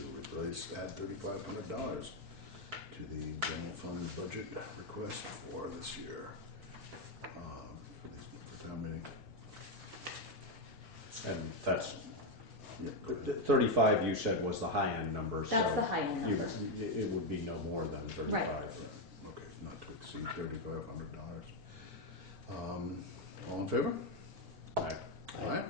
add $3,500 to the general fund budget request for this year. For town meeting. And that's, Yeah, go ahead. the 35 you said was the high-end number, so. that's the high end number. It would be no more than 35. Right. Okay, not to exceed $3,500. All in favor? Aye. Aye.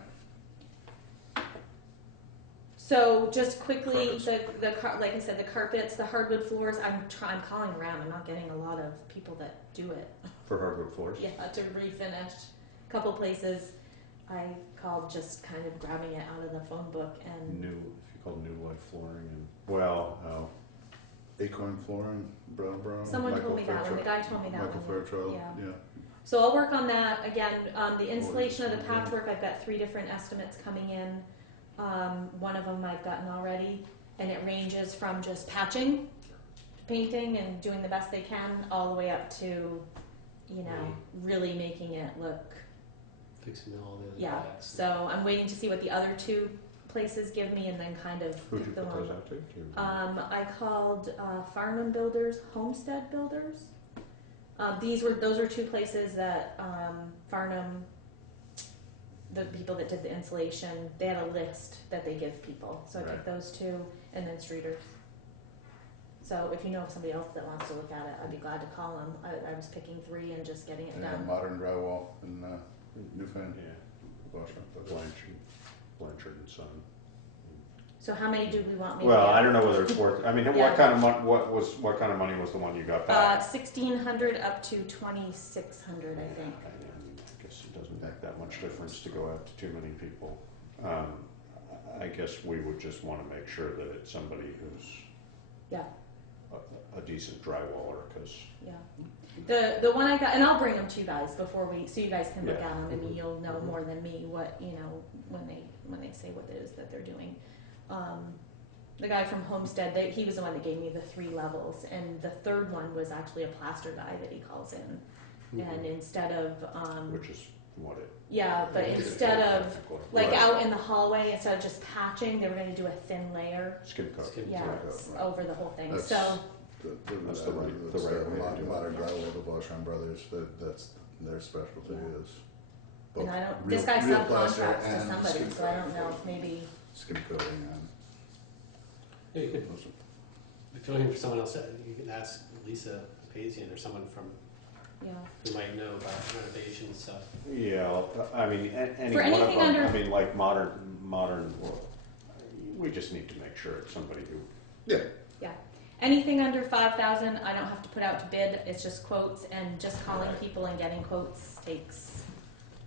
So just quickly, Carpets. like I said, the carpets, the hardwood floors. I'm calling around. I'm not getting a lot of people that do it. For hardwood floors? Yeah, to refinish. A couple places I called, just kind of grabbing it out of the phone book, and New, if you call New Life Flooring and, well, oh, Acorn Flooring, Brattleboro. someone Michael told me that one. The guy told me that Michael one. Fairchild, Yeah. yeah. So I'll work on that again. The installation of the patchwork, I've got 3 different estimates coming in. One of them I've gotten already, and it ranges from just patching, painting, and doing the best they can, all the way up to, really making it look. Fixing all the other Yeah. cracks. So I'm waiting to see what the other 2 places give me, and then kind of who'd you pick them put those on. out to? Do you- I called Farnham Builders, Homestead Builders. Those are 2 places that Farnham, the people that did the insulation, they had a list that they give people. So I Right. picked those 2, and then Streeters. So if you know of somebody else that wants to look at it, I'd be glad to call them. I was picking 3 and just getting it And done. Modern Drywall in Newfound. Yeah, Boston. Blanchard and Son. So how many do we want me Well, to I don't know whether it's worth, I mean, Yeah. what kind of what kind of money was the one you got back? 1,600 up to 2,600, I think. I guess it doesn't make that much difference to go out to too many people. I guess we would just want to make sure that it's somebody who's Yeah. a decent drywaller, because Yeah. The one I got, and I'll bring them to you guys so you guys can look Yeah. at them. I mean, you'll know more than me what, when they say what it is that they're doing. The guy from Homestead, he was the one that gave me the 3 levels, and the 3rd one was actually a plaster guy that he calls in. And instead of, which is what it. but instead of, technically. like Right. out in the hallway, instead of just patching, they were going to do a thin layer. Skin coat. Skin Yeah, coat, it's right. over the whole thing. That's So, That's the right way to do it. Modern Yeah. Drywall, the Boston Brothers, that's their specialty Yeah. is. And I don't, real- this guy real plaster subcontracts to and somebody, skin so I don't coating. know if maybe, Skin coating and. Yeah, you could, if you're looking for someone else, you could ask Lisa Pazian or someone from, yeah. who might know about renovation stuff. Yeah, I mean, any For one of anything them, under- I mean, like modern world, we just need to make sure it's somebody who, Yeah. Yeah. Anything under 5,000, I don't have to put out to bid. It's just quotes, and just calling Right. people and getting quotes takes,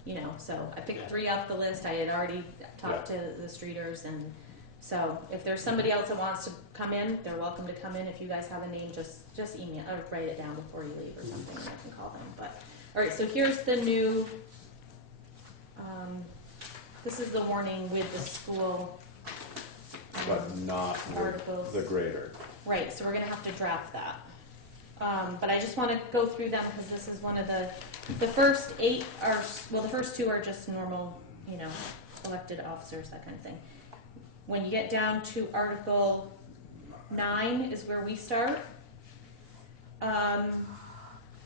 you know. So I picked Yeah. 3 off the list. I had already talked to the streeters, and so if there's somebody else that wants to come in, they're welcome to come in. If you guys have a name, just email or write it down before you leave or something, and I can call them. But all right, so here's the new. This is the warning with the school. but not Articles. with the grader. Right, so we're gonna have to draft that. But I just wanna go through them because this is one of the first 8 are, well, the first 2 are just normal, you know, elected officers, that kind of thing. When you get down to Article 9 is where we start.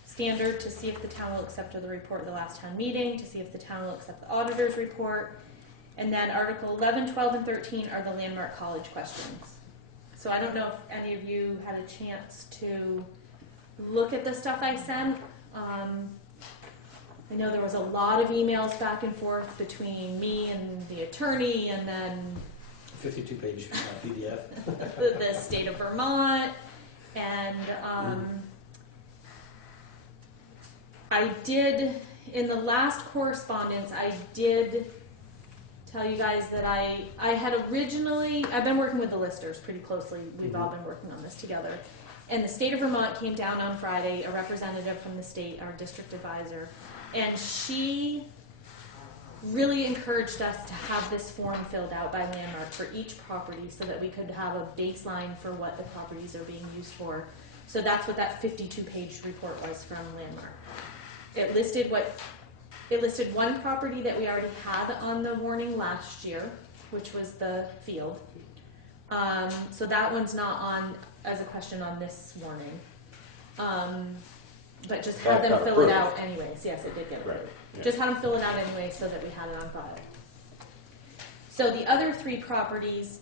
Standard to see if the town will accept the report of the last town meeting, to see if the town will accept the auditor's report. And then Article 11, 12, and 13 are the landmark college questions. So I don't know if any of you had a chance to look at the stuff I sent. I know there was a lot of emails back and forth between me and the attorney, and then 52-page PDF. the state of Vermont, and I did, in the last correspondence, I did tell you guys that I had originally, I've been working with the listers pretty closely. We've all been working on this together. And the state of Vermont came down on Friday, a representative from the state, our district advisor, and she really encouraged us to have this form filled out by Landmark for each property so that we could have a baseline for what the properties are being used for. So that's what that 52-page report was from Landmark. It listed one property that we already had on the warning last year, which was the field. So that one's not on as a question on this warning. But just had That them got fill approved. it out anyways. Yes, it did get approved. Right, yeah. Just had them fill it out anyway so that we had it on file. So the other 3 properties,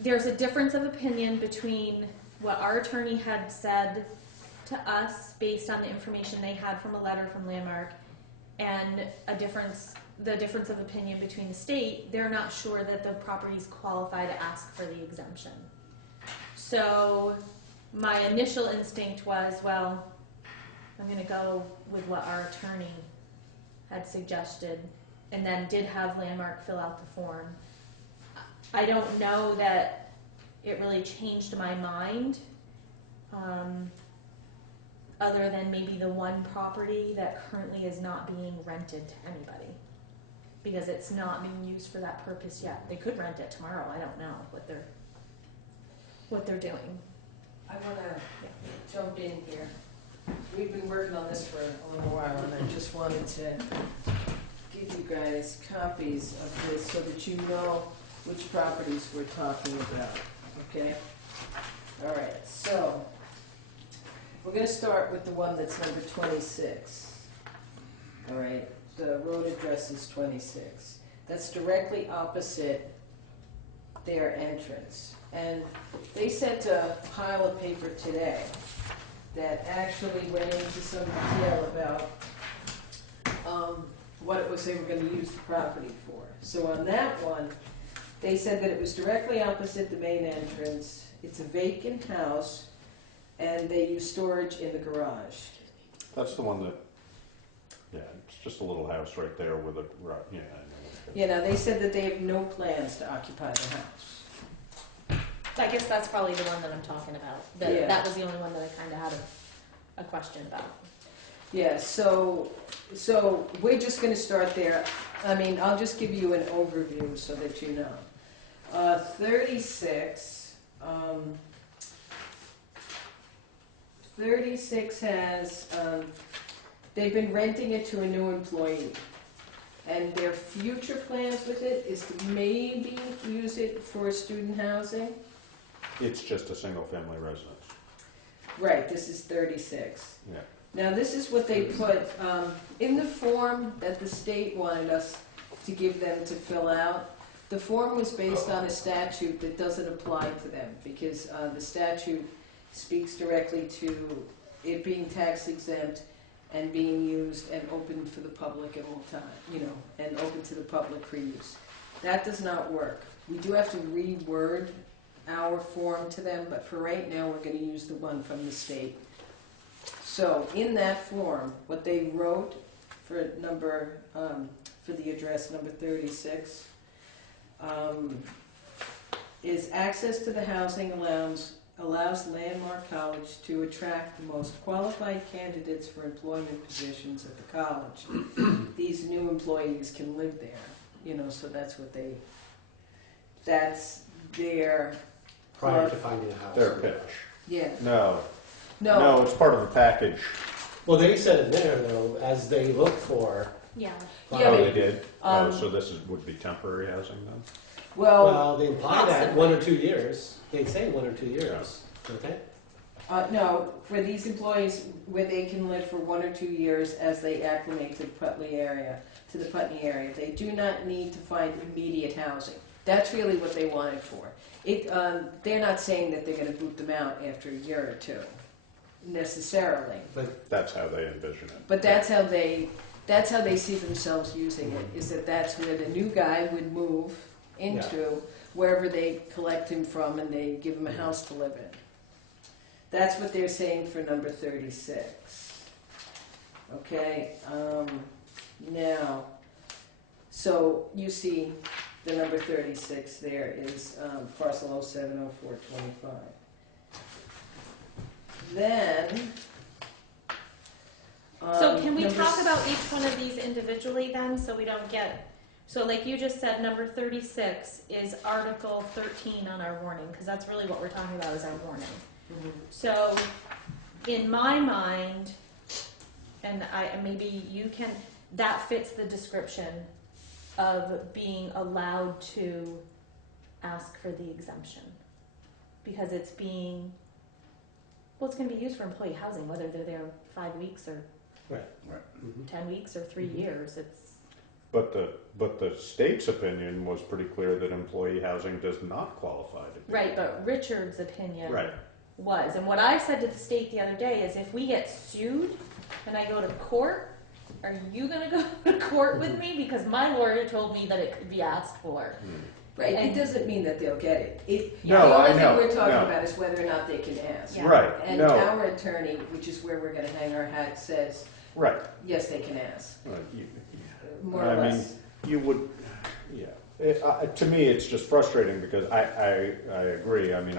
there's a difference of opinion between what our attorney had said to us based on the information they had from a letter from Landmark, and the difference of opinion between the state. They're not sure that the properties qualify to ask for the exemption. So my initial instinct was, well, I'm going to go with what our attorney had suggested, and then did have Landmark fill out the form. I don't know that it really changed my mind, other than maybe the one property that currently is not being rented to anybody, because it's not being used for that purpose yet. They could rent it tomorrow. I don't know what they're doing. I want to jump in here. We've been working on this for a little while, and I just wanted to give you guys copies of this so that you know which properties we're talking about, okay? All right, so we're going to start with the one that's number 26. All right, the road address is 26. That's directly opposite their entrance. And they sent a pile of paper today that actually went into some detail about what it was they were going to use the property for. So on that one, they said that it was directly opposite the main entrance. It's a vacant house, and they use storage in the garage. That's the one that, yeah, it's just a little house right there with a, yeah, I know. You know, they said that they have no plans to occupy the house. I guess that's probably the one that I'm talking about. Yeah. That was the only one that I kind of had a question about. Yeah, so we're just going to start there. I mean, I'll just give you an overview so that you know. 36 has, they've been renting it to a new employee. And their future plans with it is to maybe use it for student housing. It's just a single family residence. Right, this is 36. Yeah. Now, this is what they put in the form that the state wanted us to give them to fill out. The form was based on a statute that doesn't apply to them because the statute speaks directly to it being tax exempt and being used and open for the public at all time, and open to the public for use. That does not work. We do have to reword our form to them, but for right now, we're going to use the one from the state. So in that form, what they wrote for for the address number 36 is access to the housing allows Landmark College to attract the most qualified candidates for employment positions at the college. These new employees can live there, so that's their Prior to finding a house. Their pitch. yeah. No, No, it's part of a package. Well, they said in there, though, as they look for. Yeah. Yeah, Oh, but, they did? um, So this would be temporary housing then? well, They imply that Possibly. 1 or 2 years. They say 1 or 2 years. Okay? no, for these employees where they can live for 1 or 2 years as they acclimate to the Putney area, they do not need to find immediate housing. That's really what they want it for. They're not saying that they're going to boot them out after a year or two, necessarily. That's how they envision it. But that's how they see themselves using it. Is that's where the new guy would move into wherever they collect him from, and they give him a house to live in. That's what they're saying for number 36. Okay. Now, so you see. The number 36 there is parcel 070425. Then. So can we number talk about each one of these individually then, so we don't get, so like you just said, number 36 is Article 13 on our warning, because that's really what we're talking about is our warning. Mhm. So in my mind, and maybe you can, that fits the description of being allowed to ask for the exemption. Because it's being, well, it's going to be used for employee housing, whether they're there 5 weeks or Right. Mm-hmm. 10 weeks or 3 years. It's But the state's opinion was pretty clear that employee housing does not qualify to be. right, but Richard's opinion Right. was, and what I said to the state the other day is if we get sued and I go to court, are you going to go to court with me? Because my lawyer told me that it could be asked for. Right, it doesn't mean that they'll get it. No, the only I know, thing we're talking no. about is whether or not they can ask. Yeah. Right, And no, our attorney, which is where we're going to hang our hat, says, right. yes, they can ask, You- more or I mean, less. you would, to me, it's just frustrating because I agree. I mean,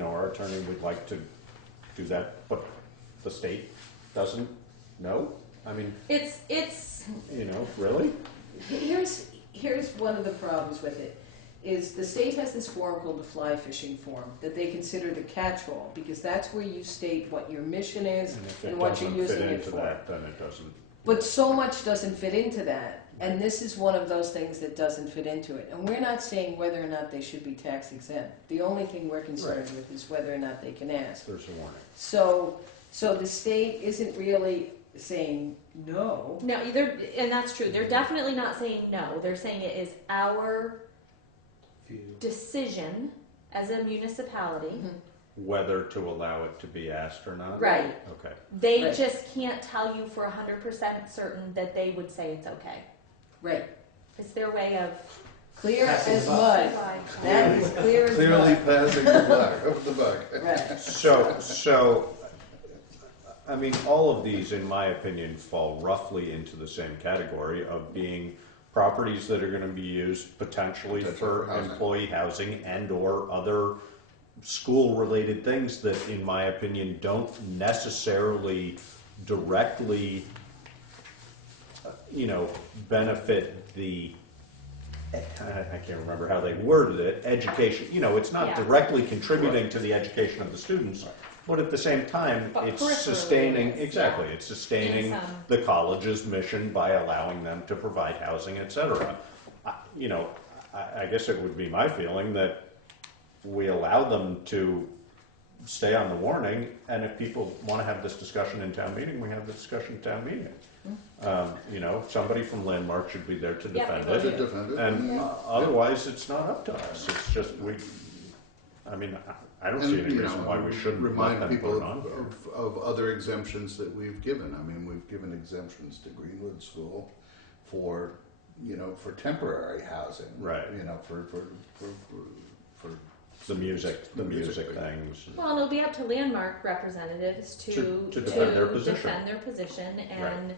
our attorney would like to do that, but the state doesn't know. I mean, It's really? Here's one of the problems with it, is the state has this form called the fly fishing form that they consider the catch-all, because that's where you state what your mission is And if and it what you're doesn't fit using it into for. that, then it doesn't. But so much doesn't fit into that, and this is one of those things that doesn't fit into it. And we're not saying whether or not they should be tax exempt. The only thing we're concerned Right. with is whether or not they can ask. There's a warning. So the state isn't really saying no. no, and that's true. They're definitely not saying no. They're saying it is our decision as a municipality. Whether to allow it to be asked or not? Right. Okay. They Right. just can't tell you for 100% certain that they would say it's okay. Right. It's their way of. Clear Passing as the buck. mud. That is clear as Clearly mud. passing the buck. Right. So, I mean, all of these, in my opinion, fall roughly into the same category of being properties that are going to be used potentially for Housing. employee housing and/or other school-related things that, in my opinion, don't necessarily directly, benefit the. I can't remember how they worded it. Education. It's not Yeah. directly contributing to the education of the students. But at the same time, But it's peripherally sustaining, it is, exactly, yeah. it's sustaining In some- the college's mission by allowing them to provide housing, et cetera. I guess it would be my feeling that we allow them to stay on the warning, and if people want to have this discussion in town meeting, we have the discussion in town meeting. You know, somebody from Landmark should be there to Yeah. defend To it, defend it. and otherwise, it's not up to us. It's just I mean, I don't see any you reason know, why we shouldn't remind let them people put it on here. of other exemptions that we've given. I mean, we've given exemptions to Greenwood School for, you know, for temporary housing. Right. You know, for The music things. Well, and it'll be up to Landmark representatives to defend their position. defend their position, and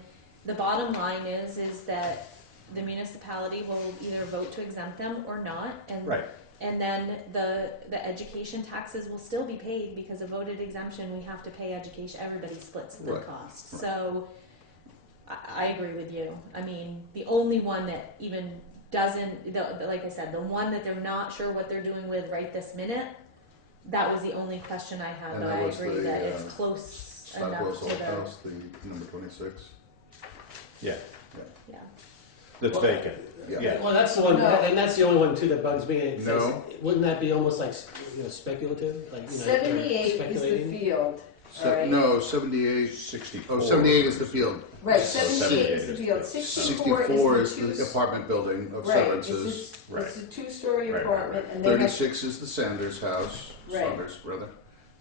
the bottom line is that the municipality will either vote to exempt them or not, and Right. and then the education taxes will still be paid because a voted exemption, we have to pay education. Everybody splits the Right. cost. Right. So I agree with you. I mean, the only one that even doesn't, like I said, the one that they're not sure what they're doing with right this minute, that was the only question I had, And but that I was agree the, that it's close Stockwell enough to Salt the, House, the number 26. Yeah, yeah. that's vacant. Yeah. Yeah. Well, that's the one, No. and that's the only one too that bugs me. It says- No. Wouldn't that be almost like, you know, speculative? Like, you know, 78 is the speculating? field, all right? No, 78. 64. Oh, 78 is the field. Right, So 78 is the 78 field, is 64 is the the two. apartment building of Right, Severance's. it's a two-story Right. apartment, and they have, 36 is the Sanders house, Right. Saunders brother,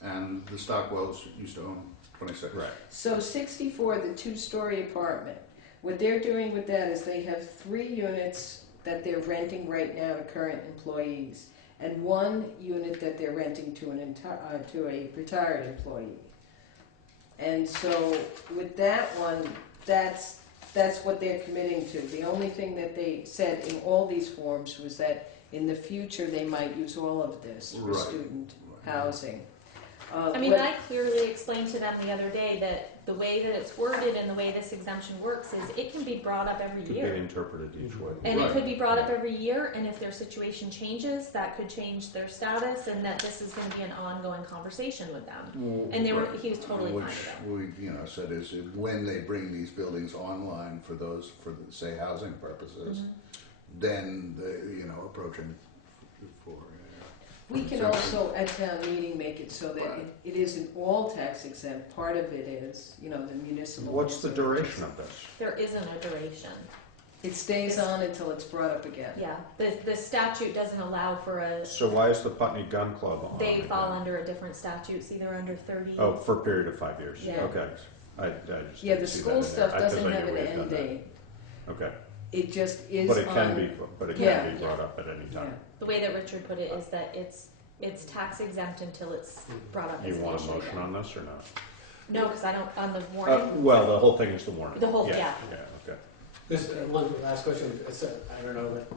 and the Stockwells used to own 26. Right. so 64, the two-story apartment. What they're doing with that is they have 3 units that they're renting right now to current employees, and 1 unit that they're renting to to a retired employee. And so with that one, that's what they're committing to. The only thing that they said in all these forms was that in the future they might use all of this for Right. student housing. I mean, but- I clearly explained to them the other day that the way that it's worded and the way this exemption works is it can be brought up every Could be year. interpreted each way. And it Right. could be brought up every year, and if their situation changes, that could change their status, and that this is going to be an ongoing conversation with them. And he was totally fine Which with it. we, said is when they bring these buildings online for those, say, housing purposes, then approaching for. We can also, at town meeting, make it so that it isn't all tax exempt. Part of it is, the municipal. What's the duration of this? There isn't a duration. It stays on until it's brought up again. Yeah, the statute doesn't allow for a, So why is the Putney Gun Club on? they again? fall under a different statute, it's either under 30. Oh, for a period of 5 years. Yeah. Okay. I just Yeah, didn't the see that school in there. stuff 'Cause doesn't I have knew an we had end done that. date. Okay. It just is But it can on- be, but it Yeah. can be brought up at any Yeah. time. The way that Richard put it is that it's tax exempt until it's brought up as You an want a issue motion again. on this or not? No, because I don't, on the warning, Well, the whole thing is the warning. The whole- Yeah, yeah. okay. This, one last question, I don't know if it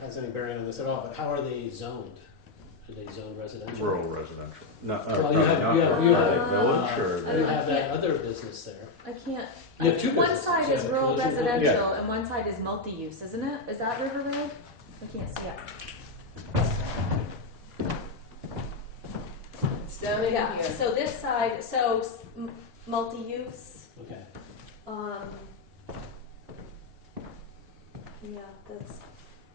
has any bearing on this at all, but how are they zoned? Are they zoned residential? Rural residential. No, Well, you have- not you have- rural. you Are have- they village or? I You don't- have that other business there. I can't. You have two One businesses. side You is have a rural collision building. residential and one side is multi-use, isn't it? Is that River Road? I can't see it. It's down in Yeah, here. so this side, multi-use, Okay. yeah, that's,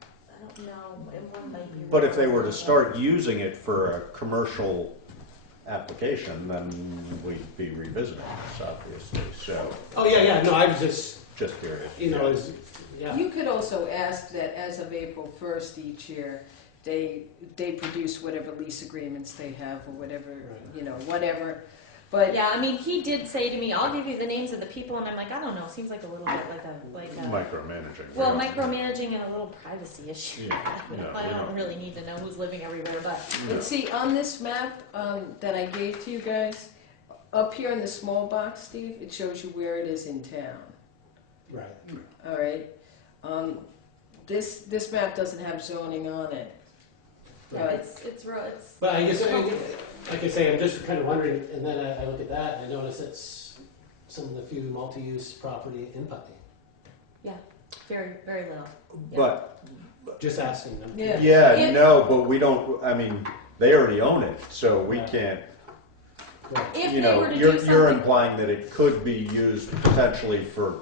I don't know, and one might be. But if they were to start using it for a commercial application, then we'd be revisiting this, obviously. So, Oh, yeah, no, I was just, just curious. yeah. You could also ask that as of April 1st each year, they produce whatever lease agreements they have or whatever, whatever. But Yeah, I mean, he did say to me, I'll give you the names of the people, and I'm like, I don't know, seems like a little bit like a, Micromanaging. well, yeah. micromanaging and a little privacy issue. Yeah, yeah, I we don't don't- really need to know who's living everywhere, but No. see, on this map that I gave to you guys, up here in the small box, Steve, it shows you where it is in town. Right. All right. This map doesn't have zoning on it. it's real, it's. But I guess, like I say, I'm just kind of wondering, and then I look at that and I notice it's some of the few multi-use property in Putney. Very, very little. Yeah. But, Just asking them. Yeah. yeah, no, but we don't, I mean, they already own it, so we Yeah. can't, Right. If you they know, were to do you're something, implying that it could be used potentially for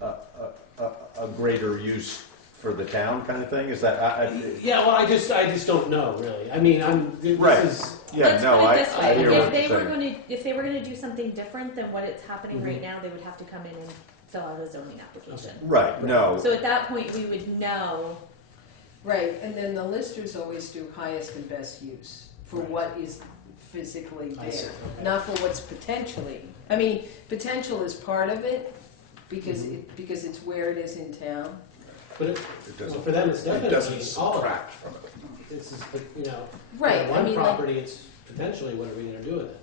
a greater use for the town kind of thing? Is that, Yeah, well, I just don't know, really. I mean, this Right. is, yeah, Let's no, put I it this I way, hear if what they you're were saying. if they were gonna do something different than what it's happening right Mhm. now, they would have to come in and fill out a zoning application. Right, no, So at that point, we would know, Right, and then the listers always do highest and best use for Right. what is physically I see, there, okay. not for what's potentially. I mean, potential is part of it, because Mhm. because it's where it is in town. but It well, doesn't, for them, it's it definitely doesn't all of it. subtract from it. This is, you know, Right, for I one mean, like, property, it's potentially, what are we gonna do with it?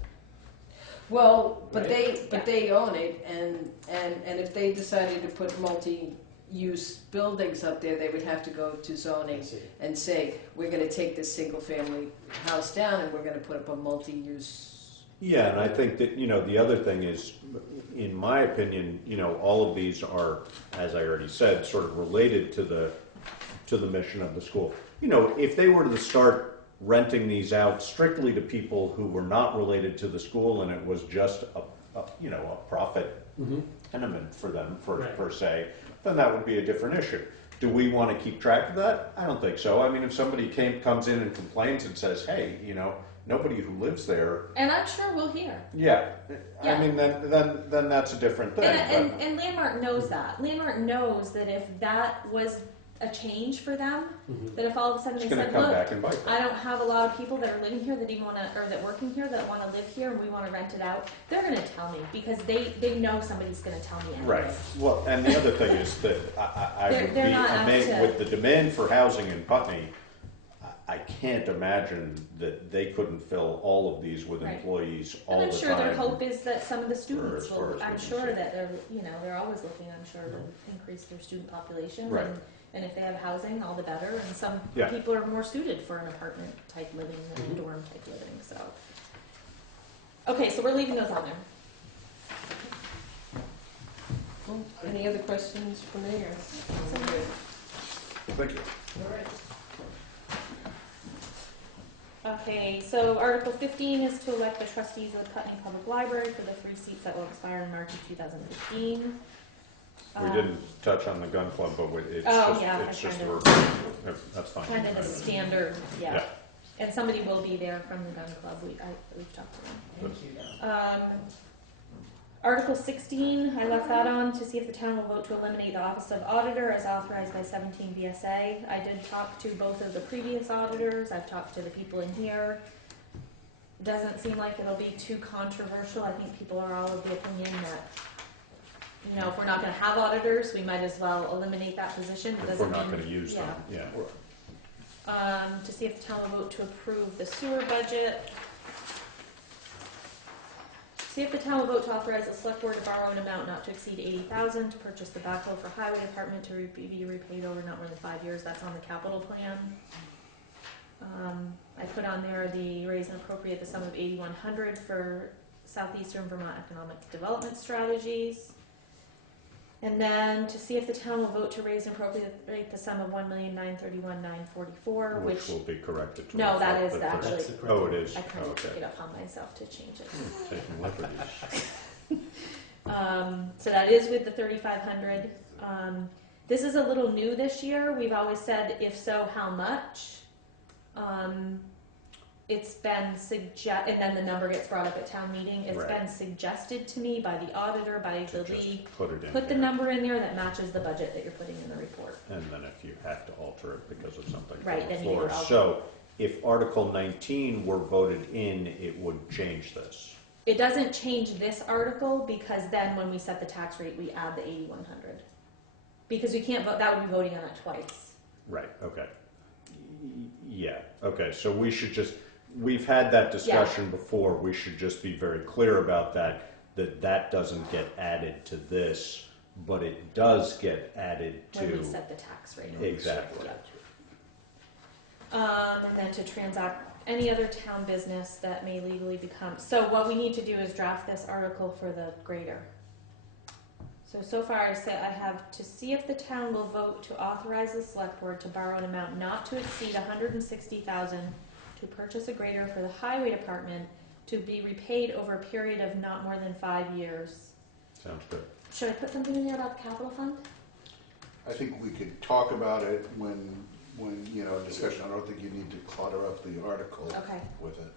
well, but Right. they own it, and if they decided to put multi-use buildings up there, they would have to go to I zoning see. and say, we're gonna take this single-family house down and we're gonna put up a multi-use. yeah, and I think that, the other thing is, in my opinion, all of these are, as I already said, sort of related to the mission of the school. If they were to start renting these out strictly to people who were not related to the school and it was just a profit Mm-hmm. tenement for them, Right. per se, then that would be a different issue. Do we want to keep track of that? I don't think so. I mean, if somebody comes in and complains and says, hey, nobody who lives there, and I'm sure we'll hear. yeah, I Yeah. mean, then that's a different thing. And Landmark knows that. Landmark knows that if that was a change for them, Mm-hmm. that if all of a sudden It's they going to said, come look, back and bite them. I don't have a lot of people that are living here that even want to, or that working here that want to live here, and we want to rent it out. They're going to tell me because they know somebody's going to tell me anyway. Right. Well, and the other thing is that I They're- would be they're not apt amazed to- with the demand for housing in Putney. I can't imagine that they couldn't fill all of these with Right. employees all And the I'm time. sure their hope is that some of the students as far will. as I'm we can sure see. that they're always looking. I'm sure to increase their student population. Right. And if they have housing, all the better. And some Yeah. people are more suited for an apartment type living than Mm-hmm. a dorm type living. So, okay, so we're leaving those on there. Well, any other questions for me, or? Thank you. All right. Okay, so Article 15 is to elect the trustees of the Putney Public Library for the 3 seats that will expire in March of 2015. We didn't touch on the gun club, but it's Oh, just, yeah, it's I just, kind of- that's fine. Kind of the standard, yeah. Yeah. And somebody will be there from the gun club. We've talked to them. Thank you. Article 16, I left that on to see if the town will vote to eliminate the office of auditor as authorized by 17 VSA. I did talk to both of the previous auditors. I've talked to the people in here. Doesn't seem like it'll be too controversial. I think people are all of the opinion that, if we're not going to have auditors, we might as well eliminate that position. It If doesn't we're not mean- going to use them, yeah. To see if the town will vote to approve the sewer budget. See if the town will vote to authorize the select board to borrow an amount not to exceed $80,000 to purchase the backhoe for highway department to be repaid over not more than 5 years. That's on the capital plan. I put on there the raise and appropriate the sum of $8,100 for Southeastern Vermont Economic Development Strategies. And then to see if the town will vote to raise and appropriate the sum of $1,931,944, Which will be corrected to. No, that is reflect the- actually- That's the correct Oh, one. it is? I Oh, couldn't okay. pick it up on myself to change it. Taking liberties. So that is with the 3,500. This is a little new this year. We've always said, if so, how much? It's been and then the number gets brought up at town meeting. It's Right. been suggested to me by the auditor, by the To league. just put it in Put the here. number in there that matches the budget that you're putting in the report. And then if you have to alter it because of something Right, from the then you floor. would alter So if Article 19 were voted in, it would change this. It doesn't change this article because then when we set the tax rate, we add the 8,100. Because we can't vote, that would be voting on it twice. Right, okay. Yeah, okay, so we've had that discussion before. We should just be very clear about that doesn't get added to this, but it does get added to. When we set the tax rate. Exactly. And then to transact any other town business that may legally become. So what we need to do is draft this article for the grader. So far I say I have to see if the town will vote to authorize the select board to borrow an amount not to exceed $160,000 to purchase a grader for the highway department to be repaid over a period of not more than 5 years. Sounds good. Should I put something in there about the capital fund? I think we could talk about it when, discussion, I don't think you need to clutter up the article Okay. with it.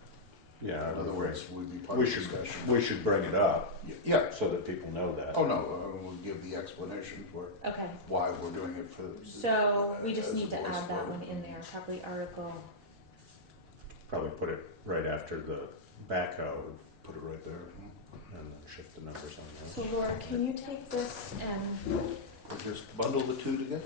Yeah, I In would other agree. words, we'd be part We of the should, discussion. we should bring it up Yeah, so that people know that. oh no, we'll give the explanation for Okay. why we're doing it for. So we just as a need to voice add that vote. one in there, probably article. Probably put it right after the backhoe Put it right there. and then shift the numbers on So those. Laura, can you take this and Or just bundle the two together.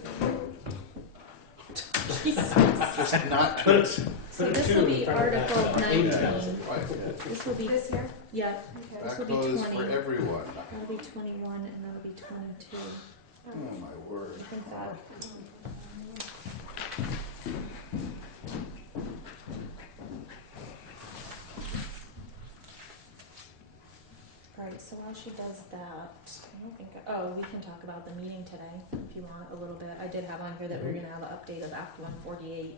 Jesus. Just not. Put So put a this two will in be front of that, Article 80,000. 19. Right. This will be This here? yeah. Okay. This will be Backhoes 20. for everyone. That'll be 21 and that'll be 22. Oh my word. I think that. Right, so while she does that, I don't think, oh, we can talk about the meeting today if you want a little bit. I did have on here that we were gonna have an update of Act 148,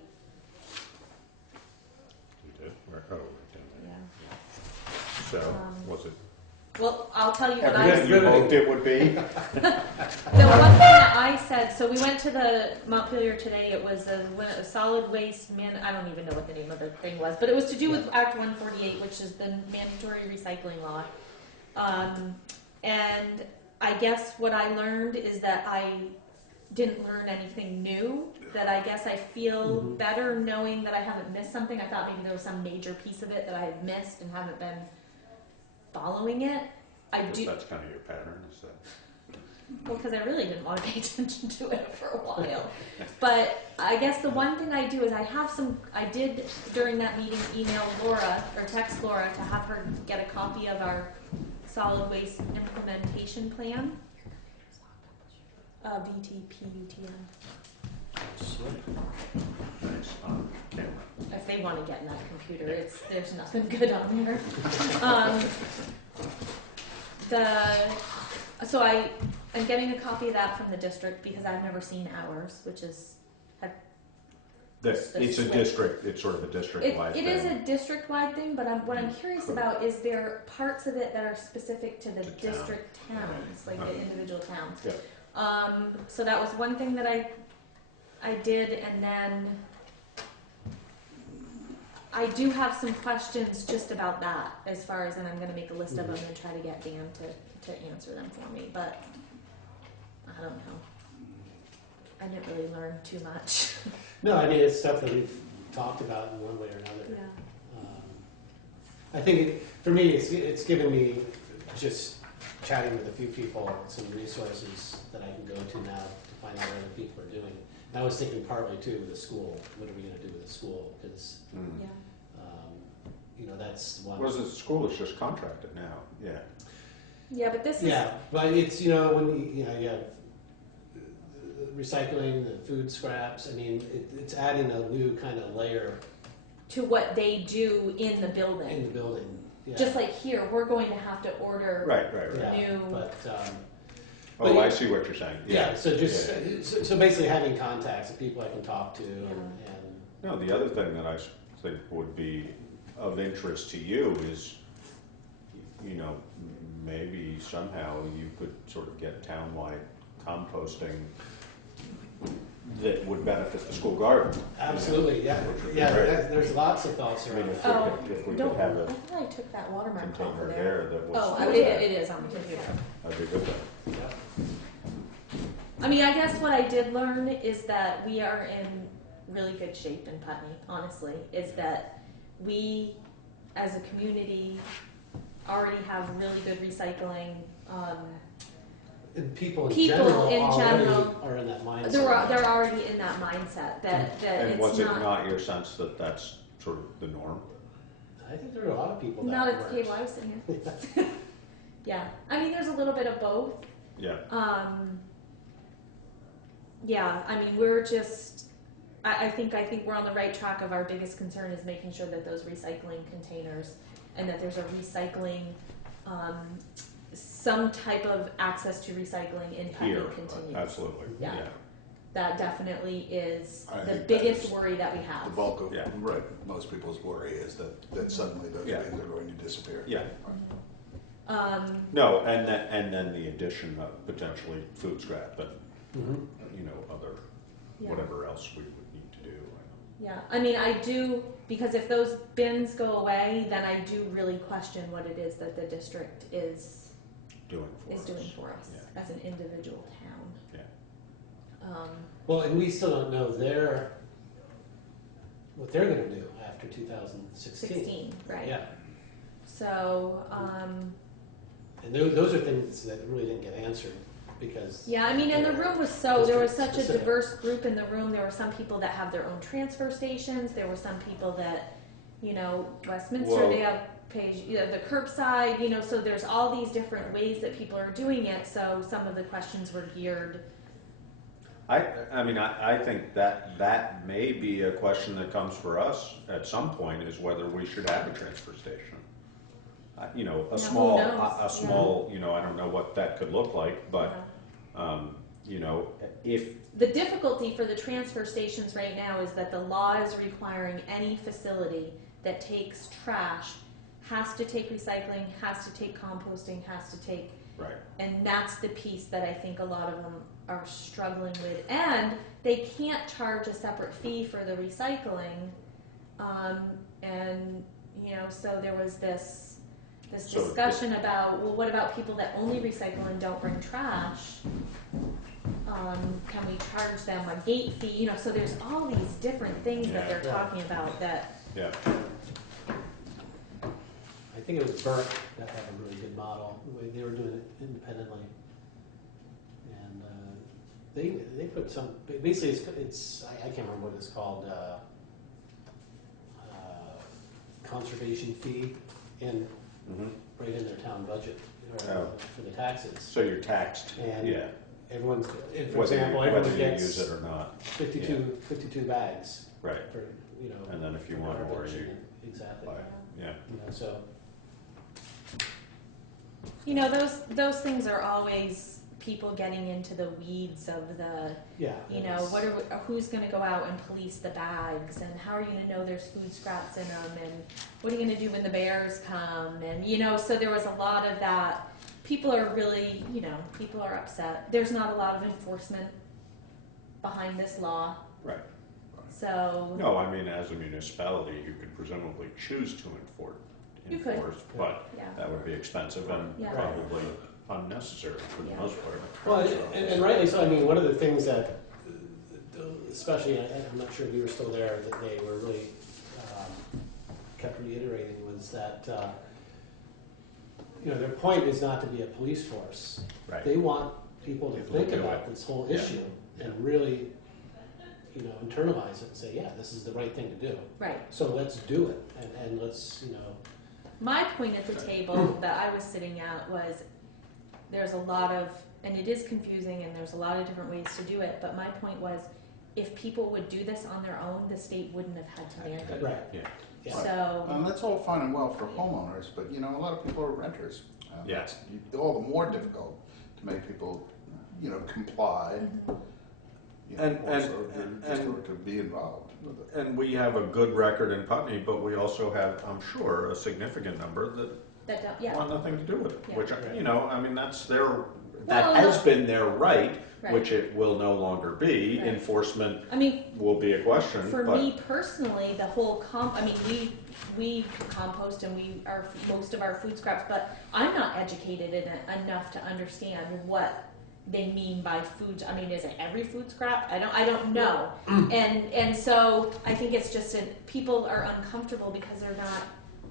You did? Oh, right down yeah. there. So, Um, was it Well, I'll tell you what everything you hoped it would be? The one thing that I said, so we went to the Montpelier today, it was a solid waste I don't even know what the name of the thing was, but it was to do with Act 148, which is the mandatory recycling law. And I guess what I learned is that I didn't learn anything new, that I guess I feel better knowing that I haven't missed something. I thought maybe there was some major piece of it that I had missed and haven't been following it. I do, That's kind of your pattern, is that? well, because I really didn't want to pay attention to it for a while. But I guess the one thing I do is I did during that meeting email Laura, or text Laura to have her get a copy of our solid waste implementation plan. VTPUTM. Thanks, on camera. If they want to get in that computer, there's nothing good on there. So I'm getting a copy of that from the district because I've never seen ours, which is It's a district, it's sort of a district-wide thing. It is a district-wide thing, but what I'm curious about is there parts of it that are specific to the To town. district towns, like the individual towns. Yeah. So that was one thing that I did, and then I do have some questions just about that, as far as, and I'm gonna make a list of them and try to get Dan to answer them for me, but I don't know. I didn't really learn too much. No, I mean, it's stuff that we've talked about in one way or another. I think for me, it's given me, just chatting with a few people, some resources that I can go to now to find out what other people are doing. And I was thinking partly too with the school, what are we gonna do with the school? Because, Yeah. that's one. Well, the school is just contracted now, yeah. Yeah, but this is, Yeah, but it's, when you have the recycling, the food scraps, I mean, it's adding a new kind of layer to what they do in the in building. the building. Yeah. Just like here, we're going to have to order Right. Yeah, new. but, Oh, I see what you're saying. yeah, so just, Yeah. so basically having contacts of people I can talk to and No, the other thing that I think would be of interest to you is, maybe somehow you could sort of get townwide composting that would benefit the school garden. absolutely, yeah, Which would be yeah, great. there's lots of thoughts I mean, around if it. Oh, if we don't, could have I a thought I took that watermark off container of there. there that was. Oh, it is on the computer. That'd be a good thing. Yeah. I mean, I guess what I did learn is that we are in really good shape in Putney, honestly, is that we, as a community, already have really good recycling. And people in People general in already general, are in that mindset. they're already in that mindset that And it's was it not, not your sense that that's sort of the norm? I think there are a lot of people that not at the works. table I was sitting at. Yeah, I mean, there's a little bit of both. Yeah. Yeah, I mean, we're just, I think we're on the right track of our biggest concern is making sure that those recycling containers and that there's a recycling, some type of access to recycling in Putney Here, continues. absolutely. Yeah. That definitely is I the think that biggest is worry that we have. The bulk of, Yeah. right, most people's worry is that suddenly those Yeah. things are going to disappear. Yeah. Um, No, and then the addition of potentially food scrap, but Mhm. you know, other, Yeah. whatever else we would need to do. Yeah, I mean, I do, because if those bins go away, then I do really question what it is that the district is Doing for us. doing for us Yeah. as an individual town. Yeah. Well, and we still don't know what they're gonna do after 2016. 16, right. Yeah, So, and those are things that really didn't get answered because. yeah, I mean, and the they're room was so, there was such a district-specific. diverse group in the room. There were some people that have their own transfer stations. There were some people that, you know, Westminster, Well- they have the curbside, you know, so there's all these different ways that people are doing it. So some of the questions were geared. I mean, I think that may be a question that comes for us at some point, is whether we should have a transfer station. You know, who a small, knows? you know, I don't know what that could look like, but, you know, if, The difficulty for the transfer stations right now is that the law is requiring any facility that takes trash has to take recycling, has to take composting, has to take, right, and that's the piece that I think a lot of them are struggling with. And they can't charge a separate fee for the recycling. And, you know, so there was this So discussion about, well, what about people that only recycle and don't bring trash? Can we charge them a gate fee? You know, so there's all these different things that they're Yeah. talking about that, yeah. I think it was Burke that had a really good model. They were doing it independently, and they put some. Basically, it's I can't remember what it's called. Conservation fee in Mhm. right in their town budget Oh. for the taxes. So you're taxed, And yeah, everyone's, for whether example, you, everyone whether you use gets it or not, 52 bags right, for, you know. and then if you want more, garbage you and- Exactly. buy, yeah. You know, so, you know, those things are always people getting into the weeds of the, yeah. you know, who's going to go out and police the bags, and how are you going to know there's food scraps in them, and what are you going to do when the bears come, and, you know, so there was a lot of that. People are really, you know, people are upset. There's not a lot of enforcement behind this law, Right. so No, I mean, as a municipality, you could presumably choose to You could. enforce, but yeah. that would be expensive and Yeah. probably unnecessary for the Yeah. most part. Well, and rightly so. I mean, one of the things that, especially, I'm not sure if you were still there, that they were really kept reiterating was that, you know, their point is not to be a police force. Right. They want people to People to think do about it. this whole Yeah. issue and really, you know, internalize it and say, yeah, this is the right thing to do. Right. So let's do it, and let's, you know. My point at the table that I was sitting at was there's a lot of, and it is confusing, and there's a lot of different ways to do it, but my point was if people would do this on their own, the state wouldn't have had to mandate it. Right. Yeah. Yeah. So, That's all fine and well for homeowners, but you know, a lot of people are renters. Yeah. It's all the more difficult to make people, you know, comply. You know, And- also and- to be involved with it. And we have a good record in Putney, but we also have, I'm sure, a significant number that that don't, yeah, want nothing to do with it. Yeah. Which, Right. you know, I mean, that's their, that Well, has been their right, right. which it will no longer be. Right. Enforcement I mean, will be a question, for but me personally, the whole I mean, we compost and we are most of our food scraps, but I'm not educated in it enough to understand what they mean by food. I mean, is it every food scrap? I don't know. And so I think it's just people are uncomfortable because they're not.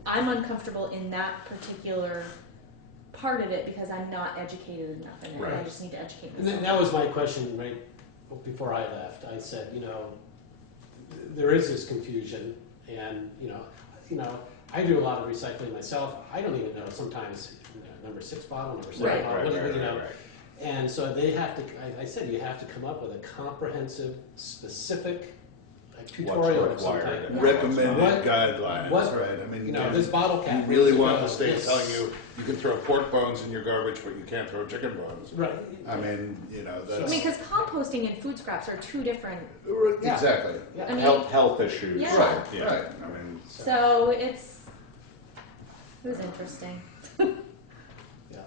I'm uncomfortable in that particular part of it because I'm not educated enough in it. I Right. just need to educate And myself. that was my question right before I left. I said, you know, there is this confusion, and you know, I do a lot of recycling myself. I don't even know sometimes number 6 bottle, number 7 Right. bottle, whatever, you know. right. And so they have to. I said you have to come up with a comprehensive, specific tutorial of some required. type. Yeah. Recommended What- guidelines, what- right? I mean, You know, can't- this bottle cap. You really needs to want go the state this- telling you you can throw pork bones in your garbage, but you can't throw chicken bones. Right. I mean, you know, I that's mean, because composting and food scraps are two different. Yeah. exactly Yeah. I mean, Health issues. Yeah. right. Yeah. Right. I mean, So it was interesting. Yeah.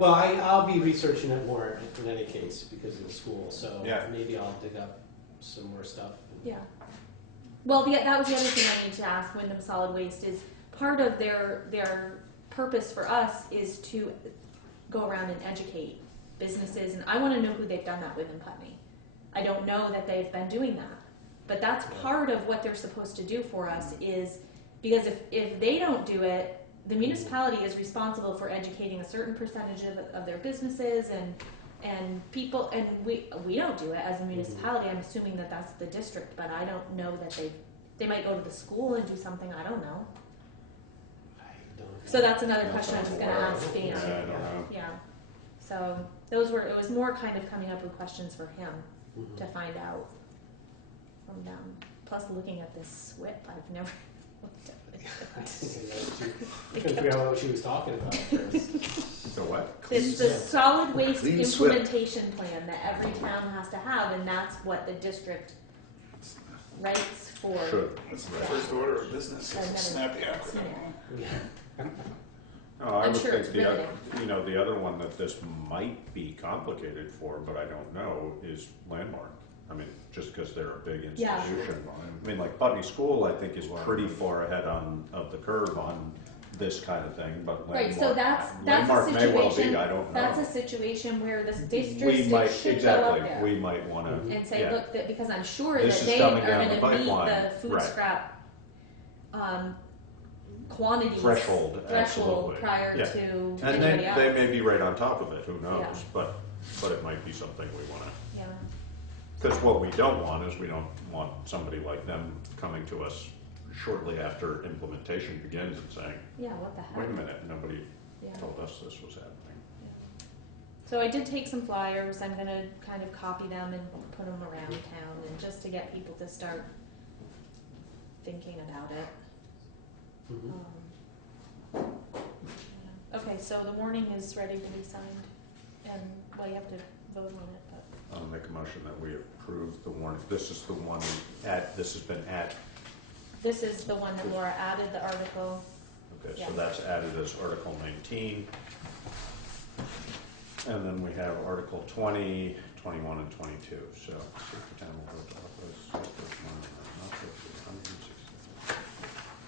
Well, I'll be researching it more in any case because of the school, so Yeah. maybe I'll dig up some more stuff. Yeah. Well, that was the other thing I need to ask Wyndham Solid Waste is part of their purpose for us is to go around and educate businesses, and I want to know who they've done that with in Putney. I don't know that they've been doing that, but that's part of what they're supposed to do for us is because if they don't do it, the municipality is responsible for educating a certain percentage of their businesses and people, and we don't do it as a municipality. I'm assuming that that's the district, but I don't know that they might go to the school and do something. I don't know. I don't know. So that's another That's question I was what going I'm to aware ask of. Dan. Yeah, I don't know. Yeah. So it was more kind of coming up with questions for him to find out from them. Plus, looking at this SWIP, I've never looked at it. I couldn't figure out what she was talking about first. So what? It's the solid waste Clean SWIP. implementation plan that every town has to have, and that's what the district writes for. Should. That's the first order of business. I've never Snap the seen acronym. it. Yeah. No, I I'm would sure think it's the other, riveting. the other one that this might be complicated for, but I don't know, is Landmark. I mean, just because they're a big Yeah. institution. I mean, like Putney School, I think is pretty far ahead of the curve on this kind of thing, but Right, Landmark, so that's a Landmark may well situation. be, I don't know. That's a situation where the We district might, should go up exactly, there we might wanna, and say, yeah. look, that because I'm sure This that is they coming are down going the to meet pipeline. the food Right. scrap quantities Threshold, absolutely. prior Yeah. to And anybody else. they may be right on top of it, who knows, Yeah. but it might be something we wanna. Yeah. Because what we don't want is we don't want somebody like them coming to us shortly after implementation begins and saying, Yeah, what the heck? wait a minute, nobody Yeah. told us this was happening. So I did take some flyers. I'm gonna kind of copy them and put them around town, and just to get people to start thinking about it. Mhm. Yeah. Okay, so the warning is ready to be signed, and well, you have to vote on it, but I'll make a motion that we approve the warning. This is the one this has been this is the one that Laura added the article. okay, Yeah. so that's added as Article 19. And then we have Article 20, 21, and 22. So, see if the town will vote to authorize the select board to monitor not to exceed 160.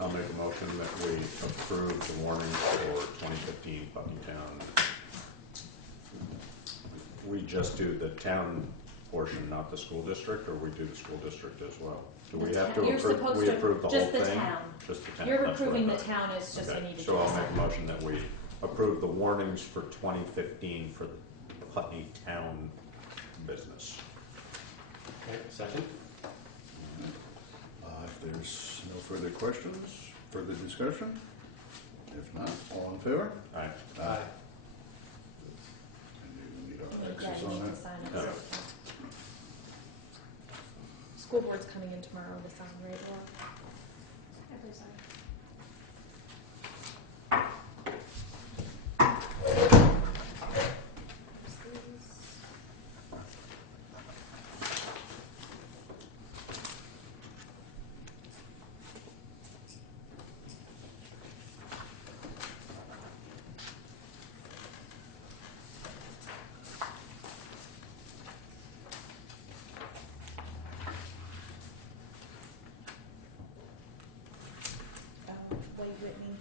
I'll make a motion that we approve the warning for 2015 Putney Town. We just do the town portion, not the school district, or we do the school district as well? Do we The have town- to you're approve, supposed we to- approve the whole just thing? the town. Just the town. You're that's what I approving the thought. town, it's just Okay, you need to so do I'll a make a sign. motion that we approve the warnings for 2015 for the Putney Town business. Okay, second? If there's no further questions, further discussion? If not, all in favor? All right. Aye. And you need our Yeah, X's you on need to that? sign it. Yeah. so- School board's coming in tomorrow to sign, right, Laura? Every side. White Whitney,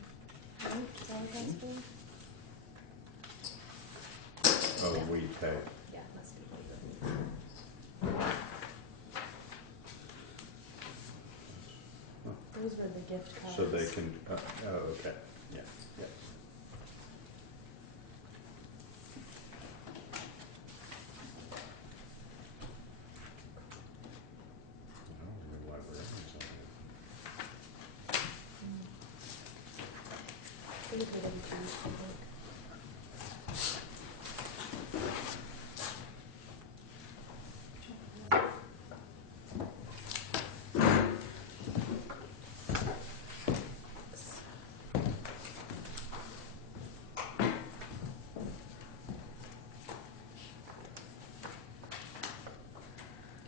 right, is that what that's for? Oh, Yeah. we pay. Yeah, must be White Whitney. Those were the gift cards. So they can, okay, yeah, yeah. I don't know why we're having something. Those were the keys, I think.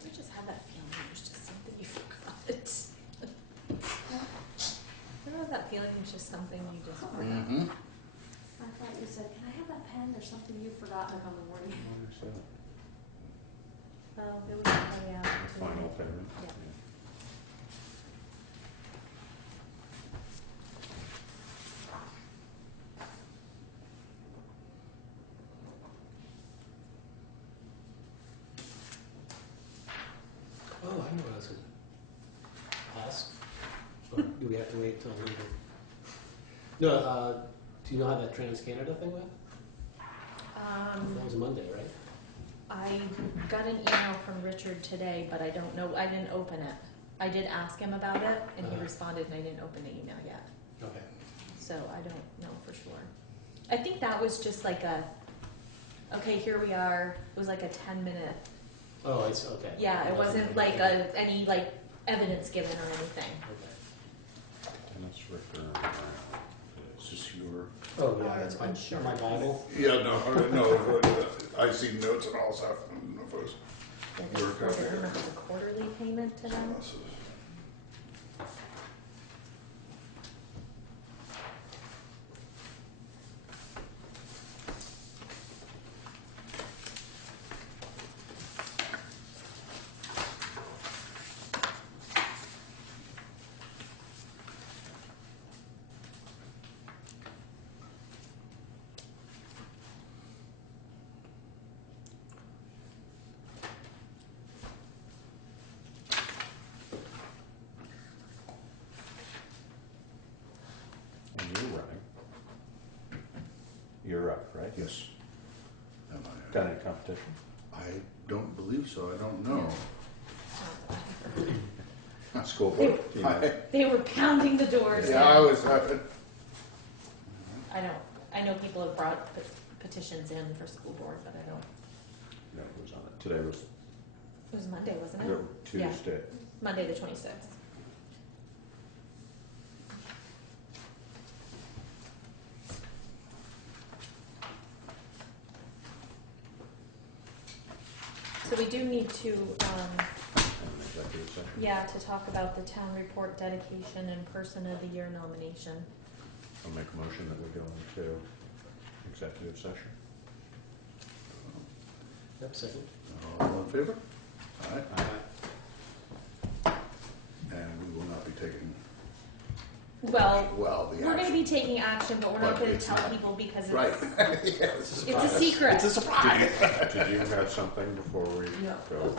I just have that feeling there's just something you forgot. have that feeling it's just something you just forgot. Mm-hmm. I thought you said, can I have that pen? There's something you've forgotten on the morning. Well, it was a payout. to- Final payment. Yeah. Oh, I know what I was gonna ask. Or do we have to wait till later? No, do you know how that Trans Canada thing went? That was Monday, right? I got an email from Richard today, but I don't know, I didn't open it. I did ask him about it, and he responded, and I didn't open the email yet. Okay. So I don't know for sure. I think that was just like a, okay, here we are. It was like a 10-minute. Oh, it's okay. Yeah, it wasn't like any like evidence given or anything. Okay. Dennis Ricker. Is this your? Oh, yeah, that's my, Unsure. my Bible. Yeah, no, I see notes and all stuff. I don't know if it was. Yeah, they reported, I don't know if it's a quarterly payment to them. And you're running. You're up, right? Yes. Am I? Got any competition? I don't believe so. I don't know. School board? You know. They were pounding the doors. Yeah, I was. I know people have brought petitions in for school board, but I don't. No, it was on it. Today was It was Monday, wasn't it? Yeah. Tuesday. Monday the 26th. So we do need to, An executive session. yeah, to talk about the town report dedication and person of the year nomination. I'll make a motion that we go into executive session. Yep, second. All in favor? Aye. Aye. And we will not be taking, Well, the we're going to action. be taking action, but we're not But going to it's tell not- people because it's, Right. Yeah, it's a secret. It's a surprise. Did you have something before we No. go?